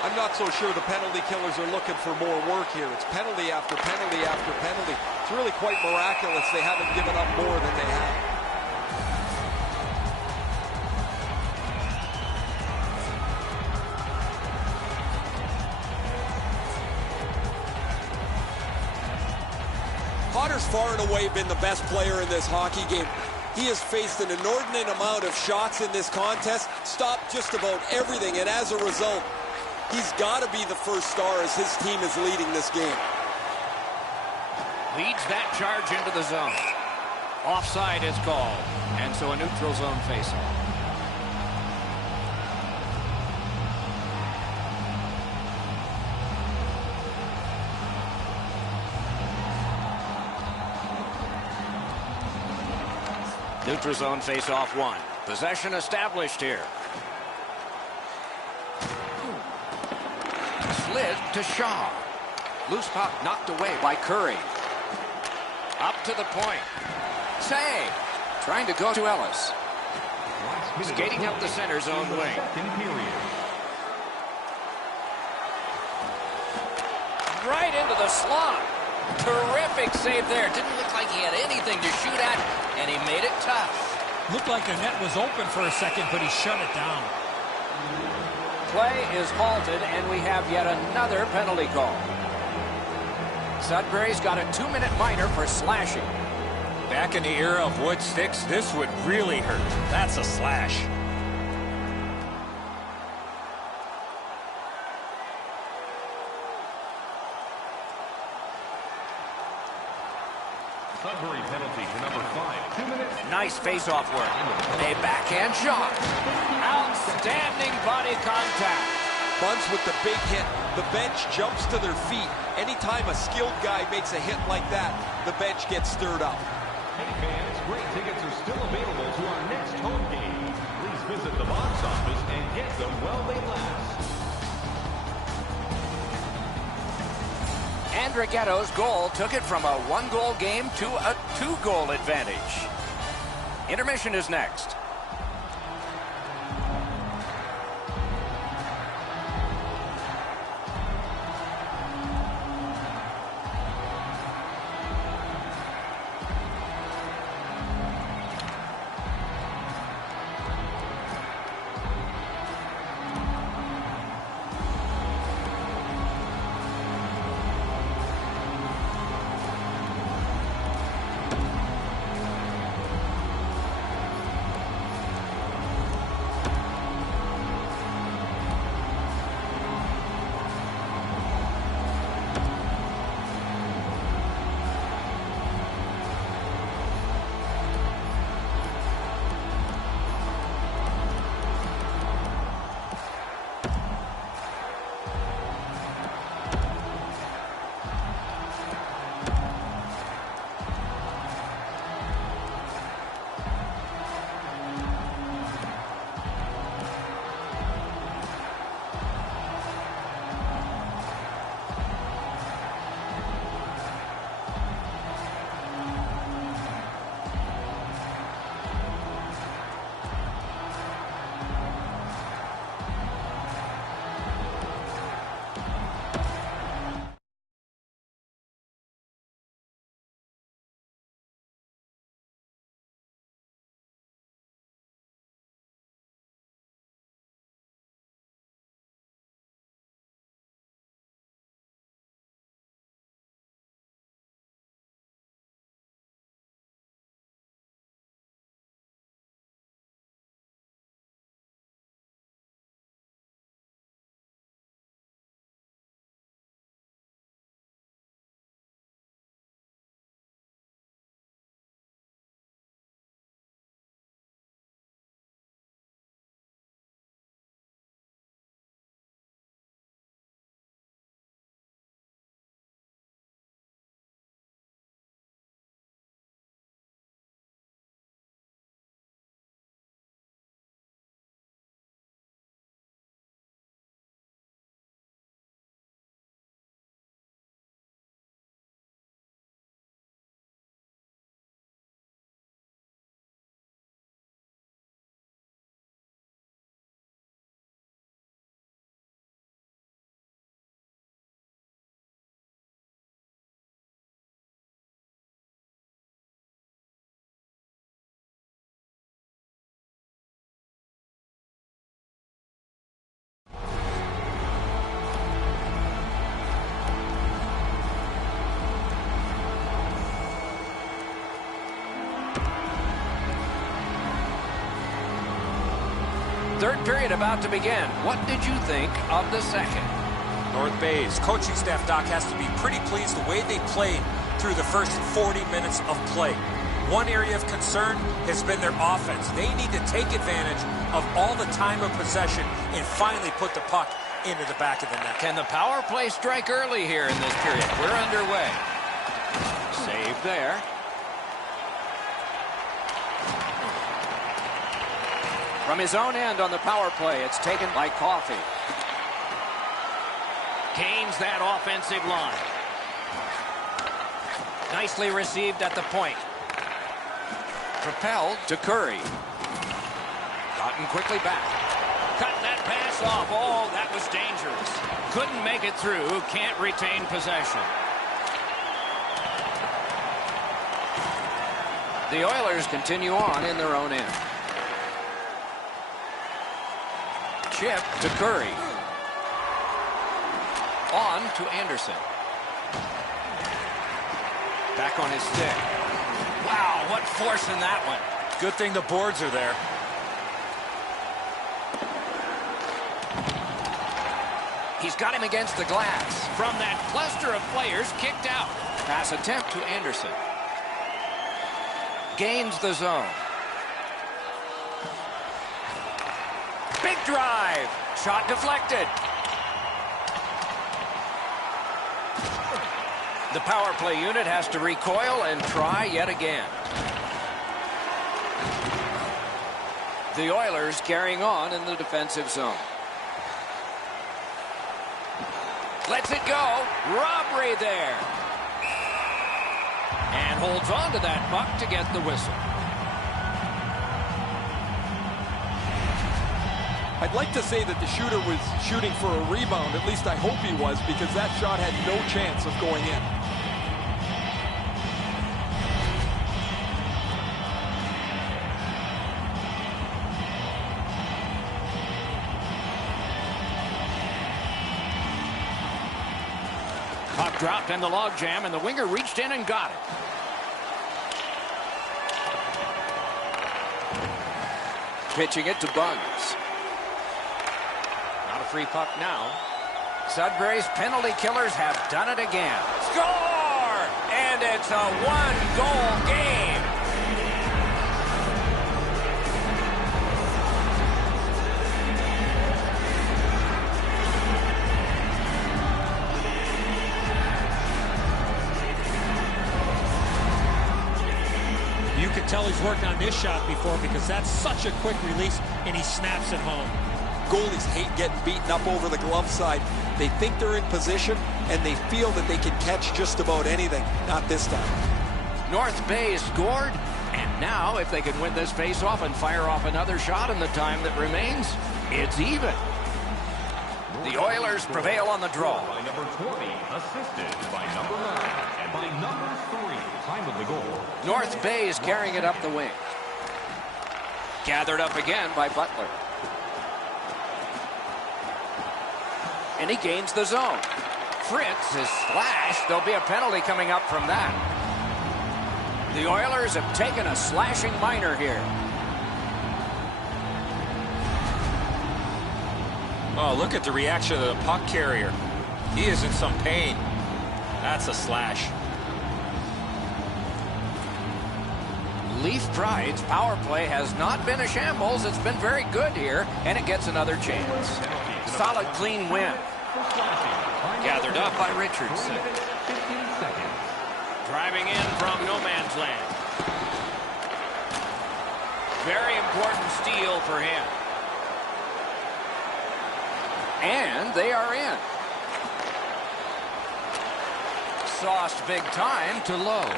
I'm not so sure the penalty killers are looking for more work here. It's penalty after penalty after penalty. It's really quite miraculous they haven't given up more than they have. Potter's far and away been the best player in this hockey game. He has faced an inordinate amount of shots in this contest, stopped just about everything, and as a result, he's got to be the first star as his team is leading this game. Leads that charge into the zone. Offside is called, and so a neutral zone faceoff. Neutral zone face-off one. Possession established here. Slid to Shaw. Loose puck knocked away by Curry. Up to the point. Save. Trying to go to Ellis. Skating up the center zone wing. Right into the slot. Terrific save there. Didn't look like he had anything to shoot at, and he made it tough. Looked like the net was open for a second, but he shut it down. Play is halted, and we have yet another penalty call. Sudbury's got a 2-minute minor for slashing. Back in the era of wood sticks, this would really hurt. That's a slash. Sudbury penalty to number 5. 2 minutes. Nice face-off work. A backhand shot. Outstanding body contact. Bunts with the big hit. The bench jumps to their feet. Anytime a skilled guy makes a hit like that, the bench gets stirred up. Hey fans, great tickets are still available to our next home game. Please visit the box office and get them while they last. Andrighetto's goal took it from a 1-goal game to a 2-goal advantage. Intermission is next. Third period about to begin. What did you think of the second? North Bay's coaching staff, Doc, has to be pretty pleased the way they played through the first 40 minutes of play. One area of concern has been their offense. They need to take advantage of all the time of possession and finally put the puck into the back of the net. Can the power play strike early here in this period? We're underway. Save there. From his own end on the power play, it's taken by Coffey. Gains that offensive line. Nicely received at the point. Propelled to Curry. Gotten quickly back. Cut that pass off. Oh, that was dangerous. Couldn't make it through. Can't retain possession. The Oilers continue on in their own end. Chip to Curry. On to Anderson. Back on his stick. Wow, what force in that one. Good thing the boards are there. He's got him against the glass. From that cluster of players, kicked out. Pass attempt to Anderson. Gains the zone. Big drive. Shot deflected. The power play unit has to recoil and try yet again. The Oilers carrying on in the defensive zone. Lets it go. Robbery there. And holds on to that puck to get the whistle. I'd like to say that the shooter was shooting for a rebound. At least I hope he was, because that shot had no chance of going in. Puck dropped in the logjam, and the winger reached in and got it. Pitching it to Buns. Not a free puck now. Sudbury's penalty killers have done it again. Score! And it's a one-goal game. You can tell he's worked on this shot before because that's such a quick release, and he snaps it home. Goalies hate getting beaten up over the glove side. They think they're in position, and they feel that they can catch just about anything. Not this time. North Bay scored, and now if they can win this faceoff and fire off another shot in the time that remains, it's even. The Oilers prevail on the draw. By number 20, assisted by number 9, and by number 3, time of the goal. North Bay is carrying it up the wing. Gathered up again by Butler. And he gains the zone. Fritz is slashed. There'll be a penalty coming up from that. The Oilers have taken a slashing minor here. Oh, look at the reaction of the puck carrier. He is in some pain. That's a slash. Leaf Pride's power play has not been a shambles. It's been very good here, and it gets another chance. Solid, clean win. Gathered up by Richardson. Driving in from no man's land. Very important steal for him. And they are in. Sauced big time to Lowe.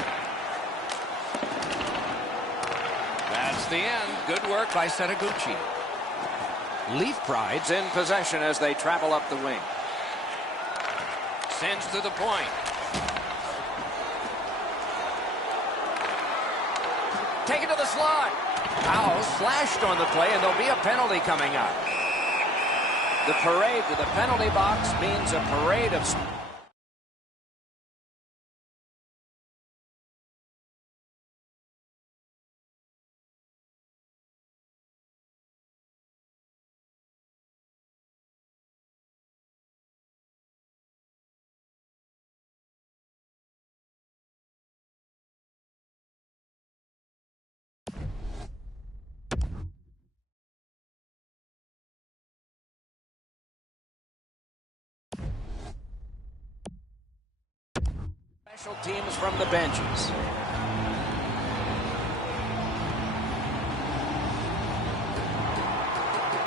That's the end. Good work by Setaguchi. Leaf Pride's in possession as they travel up the wing. Sends to the point. Taken to the slot. Powell slashed on the play, and there'll be a penalty coming up. The parade to the penalty box means a parade of... Special teams from the benches.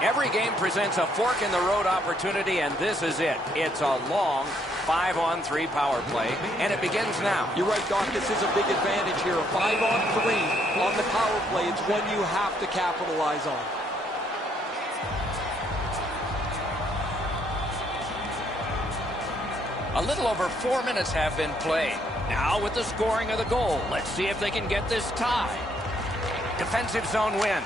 Every game presents a fork-in-the-road opportunity, and this is it. It's a long 5-on-3 power play, and it begins now. You're right, Doc. This is a big advantage here. A 5-on-3 on the power play. It's one you have to capitalize on. A little over 4 minutes have been played. Now with the scoring of the goal, let's see if they can get this tie. Defensive zone win.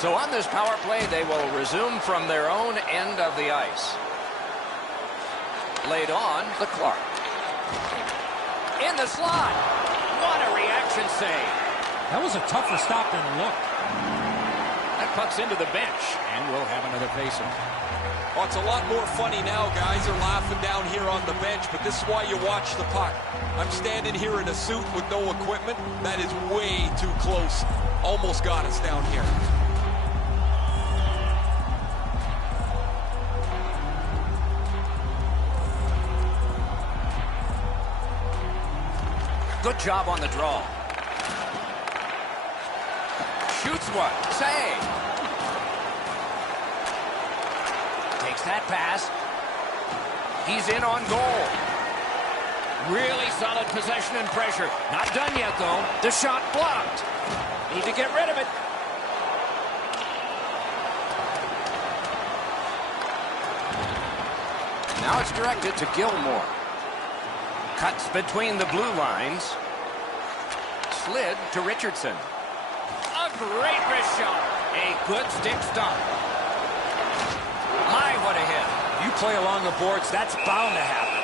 So on this power play, they will resume from their own end of the ice. Laid on the Clark. In the slot. What a reaction save. That was a tougher stop than it looked. That puck's into the bench, and we'll have another faceoff. Oh, it's a lot more funny now. Guys are laughing down here on the bench, but this is why you watch the puck. I'm standing here in a suit with no equipment. That is way too close. Almost got us down here. Good job on the draw. Shoots one. Save. Takes that pass. He's in on goal. Really solid possession and pressure. Not done yet, though. The shot blocked. Need to get rid of it. Now it's directed to Gilmore. Cuts between the blue lines. Slid to Richardson. A great wrist shot. A good stick stop. My, what a hit. You play along the boards, that's bound to happen.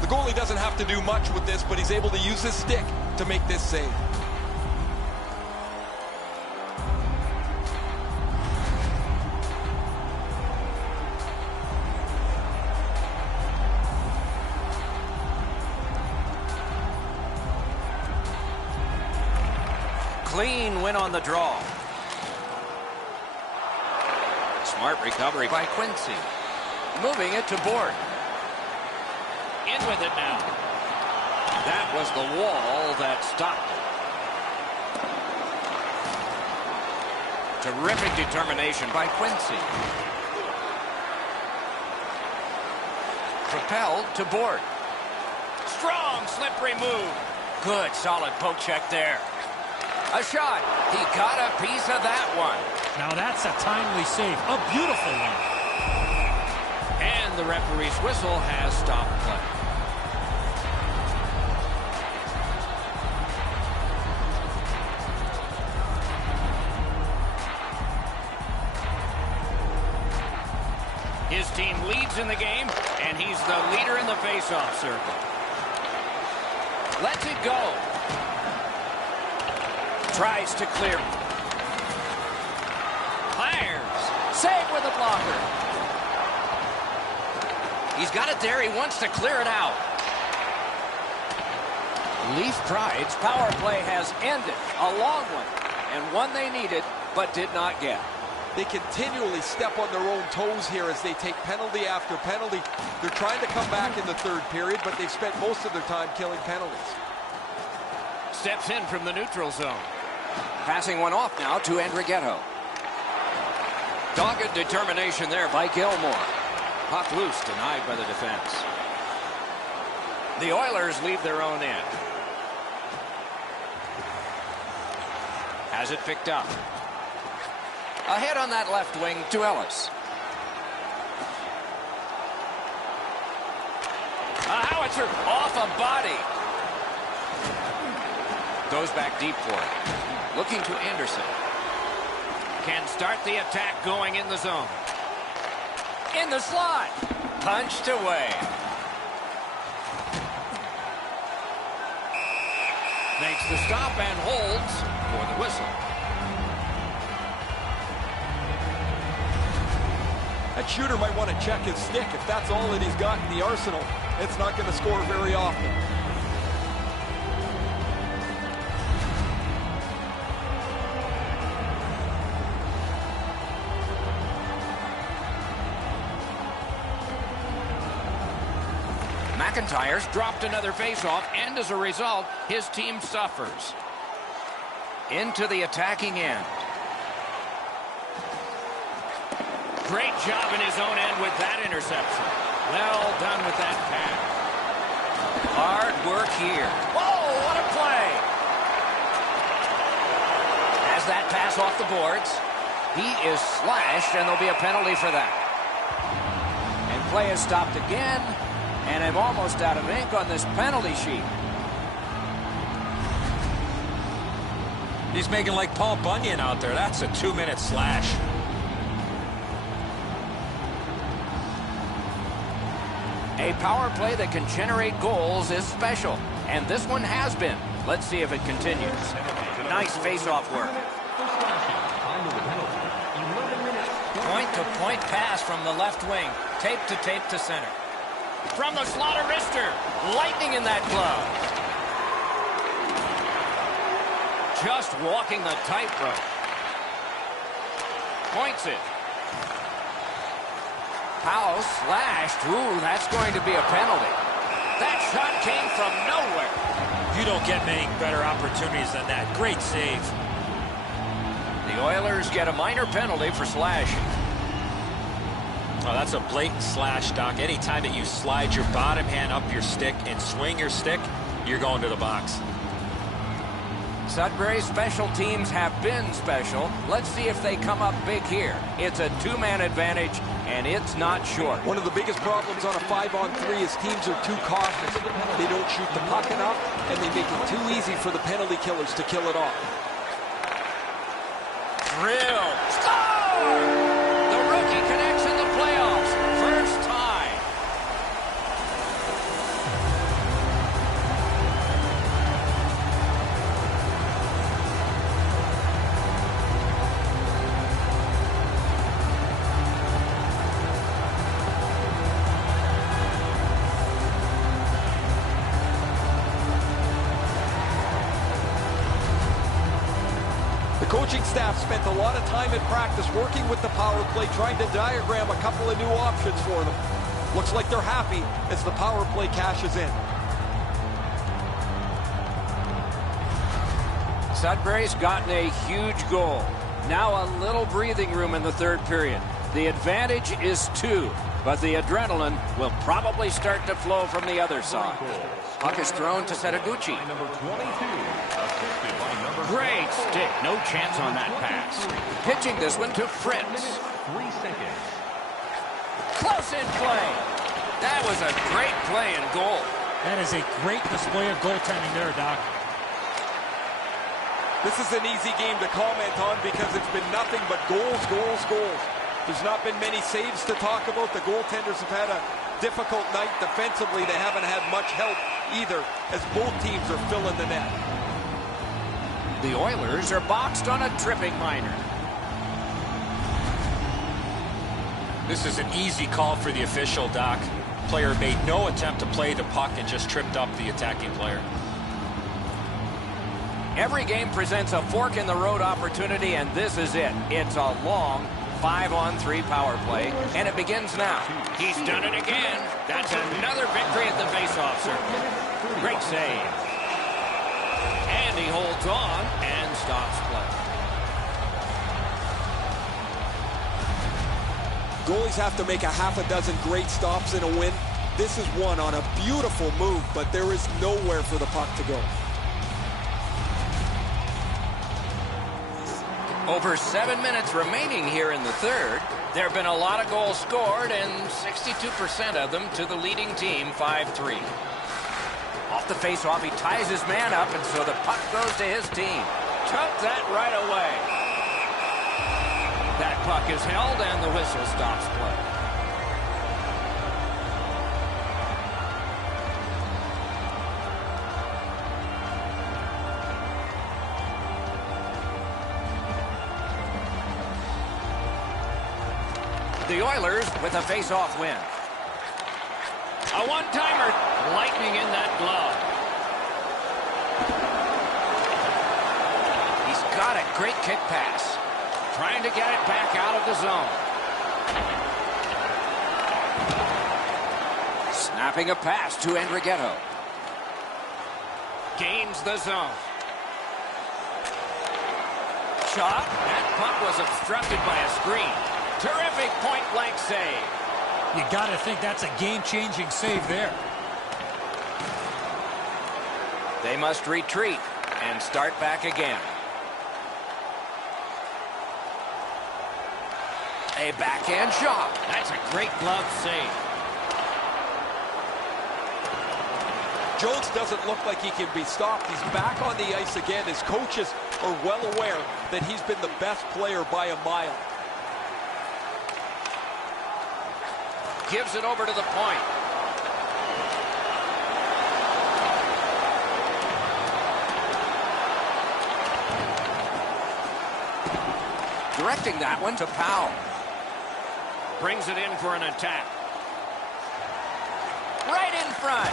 The goalie doesn't have to do much with this, but he's able to use his stick to make this save. Clean win on the draw. Smart recovery by Quincy. Moving it to Board. In with it now. That was the wall that stopped it. Terrific determination by Quincy. Propelled to Board. Strong slippery move. Good solid poke check there. A shot. He got a piece of that one. Now that's a timely save. A beautiful one. And the referee's whistle has stopped play. His team leads in the game, and he's the leader in the face-off circle. Lets it go. Tries to clear. Fires. Save with a blocker. He's got it there. He wants to clear it out. Leaf Pride's power play has ended. A long one. And one they needed, but did not get. They continually step on their own toes here as they take penalty after penalty. They're trying to come back in the third period, but they've spent most of their time killing penalties. Steps in from the neutral zone. Passing one off now to Andrighetto. Dogged determination there by Gilmore. Puck loose, denied by the defense. The Oilers leave their own end. Has it picked up. Ahead on that left wing to Ellis. A howitzer off a body. Goes back deep for it. Looking to Anderson. Can start the attack going in the zone. In the slot. Punched away. Makes the stop and holds for the whistle. That shooter might want to check his stick. If that's all that he's got in the arsenal, it's not going to score very often. McIntyre's dropped another faceoff, and as a result, his team suffers. Into the attacking end. Great job in his own end with that interception. Well done with that pass. Hard work here. Whoa, what a play! Has that pass off the boards. He is slashed, and there'll be a penalty for that. And play is stopped again, and I'm almost out of ink on this penalty sheet. He's making like Paul Bunyan out there. That's a 2-minute slash. A power play that can generate goals is special, and this one has been. Let's see if it continues. Nice face-off work. Point-to-point pass from the left wing. Tape to center. From the slaughter wrister. Lightning in that glove. Just walking the tightrope. Points it. Powell slashed. Ooh, that's going to be a penalty. That shot came from nowhere. You don't get many better opportunities than that. Great save. The Oilers get a minor penalty for slashing. Oh, that's a blatant slash, Doc. Anytime that you slide your bottom hand up your stick and swing your stick, you're going to the box. Sudbury's special teams have been special. Let's see if they come up big here. It's a two-man advantage, and it's not short. One of the biggest problems on a 5-on-3 is teams are too cautious. They don't shoot the puck enough, and they make it too easy for the penalty killers to kill it off. Drill. Score! The rookie connects in the playoffs. First time. The coaching staff spent a lot of time in practice working with the power play, trying to diagram a couple of new options for them. Looks like they're happy as the power play cashes in. Sudbury's gotten a huge goal. Now a little breathing room in the third period. The advantage is 2, but the adrenaline will probably start to flow from the other side. Puck is thrown to Setaguchi. Great stick. No chance on that pass. Pitching this one to Fritz. 3 seconds. Close in play. That was a great play and goal. That is a great display of goaltending there, Doc. This is an easy game to comment on because it's been nothing but goals, goals, goals. There's not been many saves to talk about. The goaltenders have had a difficult night defensively. They haven't had much help either as both teams are filling the net. The Oilers are boxed on a tripping minor. This is an easy call for the official, Doc. Player made no attempt to play the puck and just tripped up the attacking player. Every game presents a fork-in-the-road opportunity, and this is it. It's a long 5-on-3 power play, and it begins now. He's done it again. That's another victory at the faceoff circle. Great save. And he holds on and stops play. Goalies have to make a half a dozen great stops in a win. This is one on a beautiful move, but there is nowhere for the puck to go. Over 7 minutes remaining here in the third. There have been a lot of goals scored, and 62% of them to the leading team, 5-3. Off the face-off, he ties his man up, and so the puck goes to his team. Took that right away. That puck is held, and the whistle stops play. The Oilers with a face-off win. A one-timer. Lightning in that glove. He's got it. Great kick pass. Trying to get it back out of the zone. Snapping a pass to Andrighetto. Gains the zone. Shot. That puck was obstructed by a screen. Terrific point-blank save. You got to think that's a game-changing save there. They must retreat and start back again. A backhand shot. That's a great glove save. Jones doesn't look like he can be stopped. He's back on the ice again. His coaches are well aware that he's been the best player by a mile. Gives it over to the point. Directing that one to Powell. Brings it in for an attack. Right in front.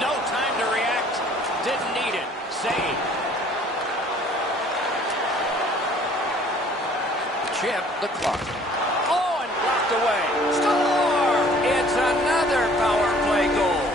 No time to react. Didn't need it. Save. Chip the clock. Oh, and blocked away. Score! It's another power play goal.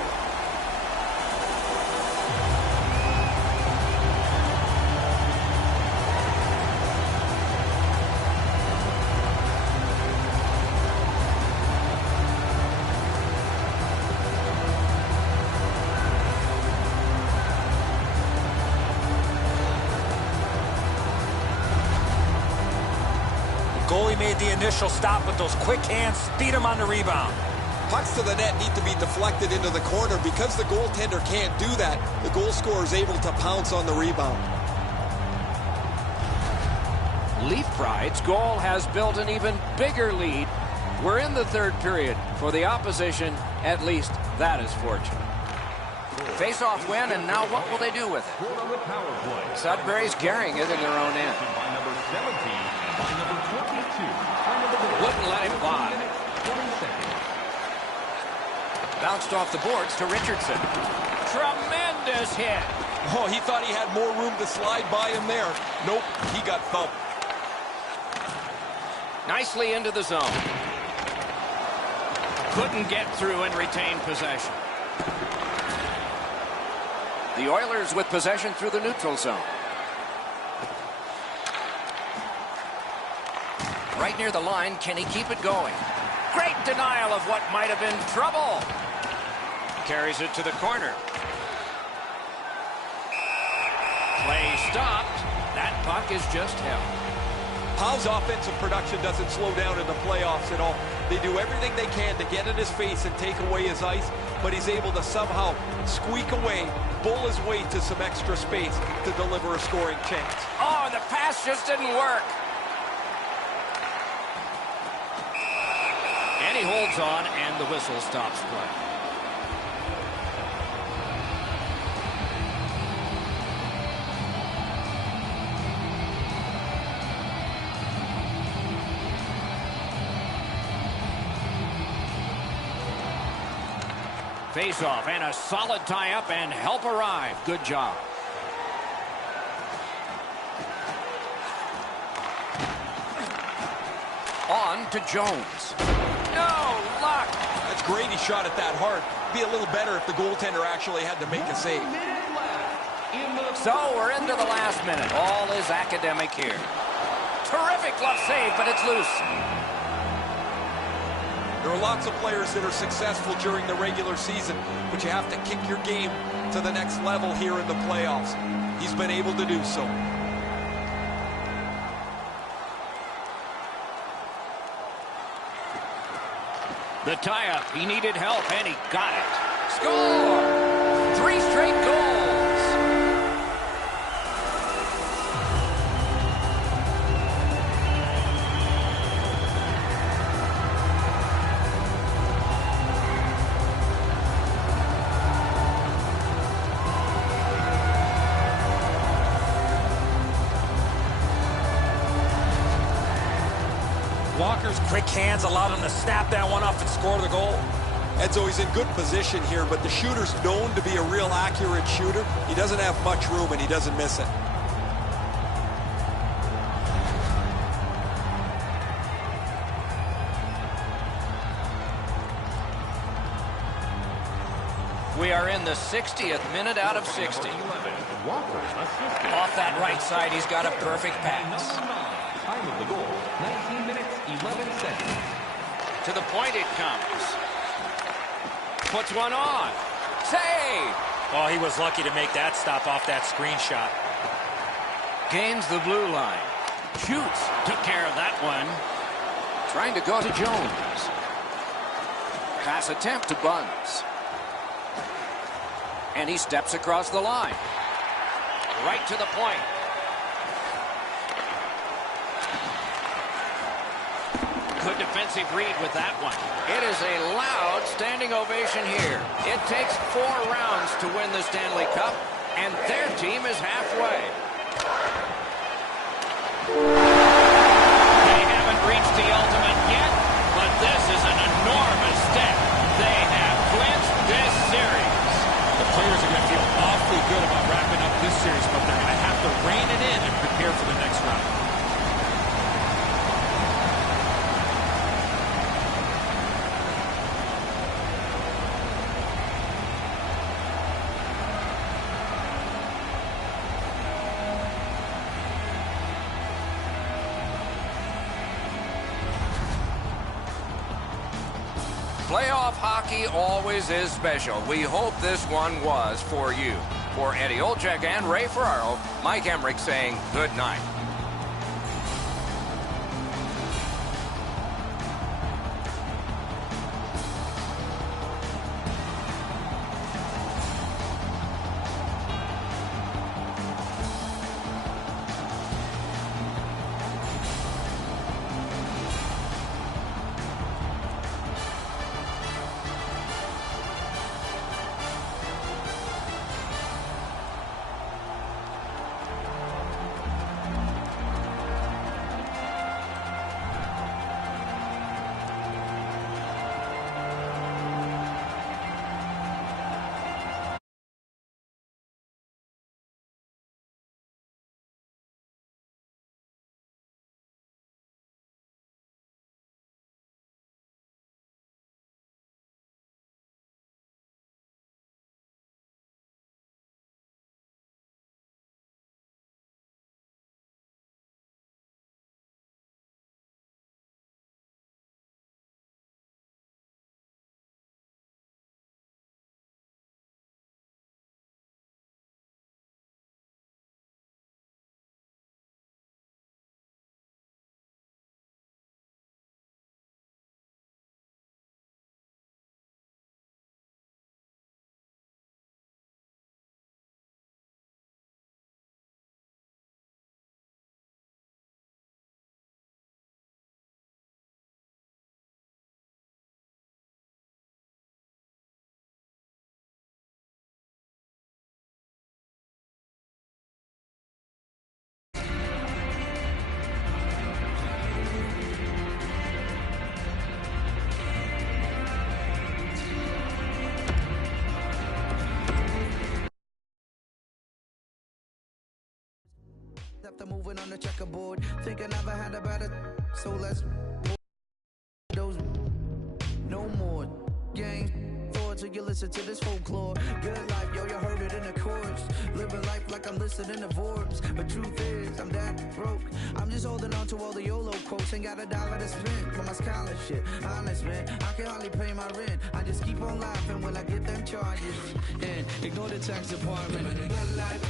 Goalie made the initial stop with those quick hands, speed him on the rebound. Pucks to the net need to be deflected into the corner. Because the goaltender can't do that, the goal scorer is able to pounce on the rebound. Leaf Pride's goal has built an even bigger lead. We're in the third period. For the opposition, at least that is fortunate. Face-off win, and now what will they do with it? Sudbury's carrying it in their own end. Wouldn't let him by. Bounced off the boards to Richardson. Tremendous hit. Oh, he thought he had more room to slide by him there. Nope, he got thumped. Nicely into the zone. Couldn't get through and retain possession. The Oilers with possession through the neutral zone. Right near the line, can he keep it going? Great denial of what might have been trouble. Carries it to the corner. Play stopped. That puck is just held. Howe's offensive production doesn't slow down in the playoffs at all. They do everything they can to get in his face and take away his ice, but he's able to somehow squeak away, bull his way to some extra space to deliver a scoring chance. Oh, the pass just didn't work. And he holds on, and the whistle stops play. Face-off and a solid tie-up, and help arrive. Good job. On to Jones. No luck. That's great he shot it that hard. Be a little better if the goaltender actually had to make a save. So we're into the last minute. All is academic here. Terrific glove save, but it's loose. There are lots of players that are successful during the regular season, but you have to kick your game to the next level here in the playoffs. He's been able to do so. The tie-up, he needed help, and he got it. Score! 3 straight goals! Walker's quick hands allowed him to snap that one off and score the goal. Edzo, he's in good position here, but the shooter's known to be a real accurate shooter. He doesn't have much room, and he doesn't miss it. We are in the 60th minute out of 60. Off that right side, he's got a perfect pass. Time of the goal, 19 minutes, 11 seconds. To the point it comes. Puts one on. Save! Oh, he was lucky to make that stop off that screen shot. Gains the blue line. Shoots. Took care of that one. Trying to go to Jones. Pass attempt to Buns. And he steps across the line. Right to the point. Good defensive read with that one. It is a loud standing ovation here. It takes 4 rounds to win the Stanley Cup, and their team is halfway. They haven't reached the ultimate yet, but this is an enormous step. They have clinched this series. The players are going to feel awfully good about wrapping up this series, but they're going to have to rein it in and prepare for the next round. Playoff hockey always is special. We hope this one was for you. For Eddie Olczyk and Ray Ferraro, Mike Emmerich saying good night. After moving on the checkerboard, think I never had a better, so let's those no more games. Thoughts till you listen to this folklore. Good life, yo, you heard it in the chorus. Living life like I'm listening to Forbes, but truth is I'm that broke. I'm just holding on to all the YOLO quotes. Ain't got $1 to spend for my scholarship. Honest man, I can hardly pay my rent. I just keep on laughing when I get them charges and ignore the tax department. Good life,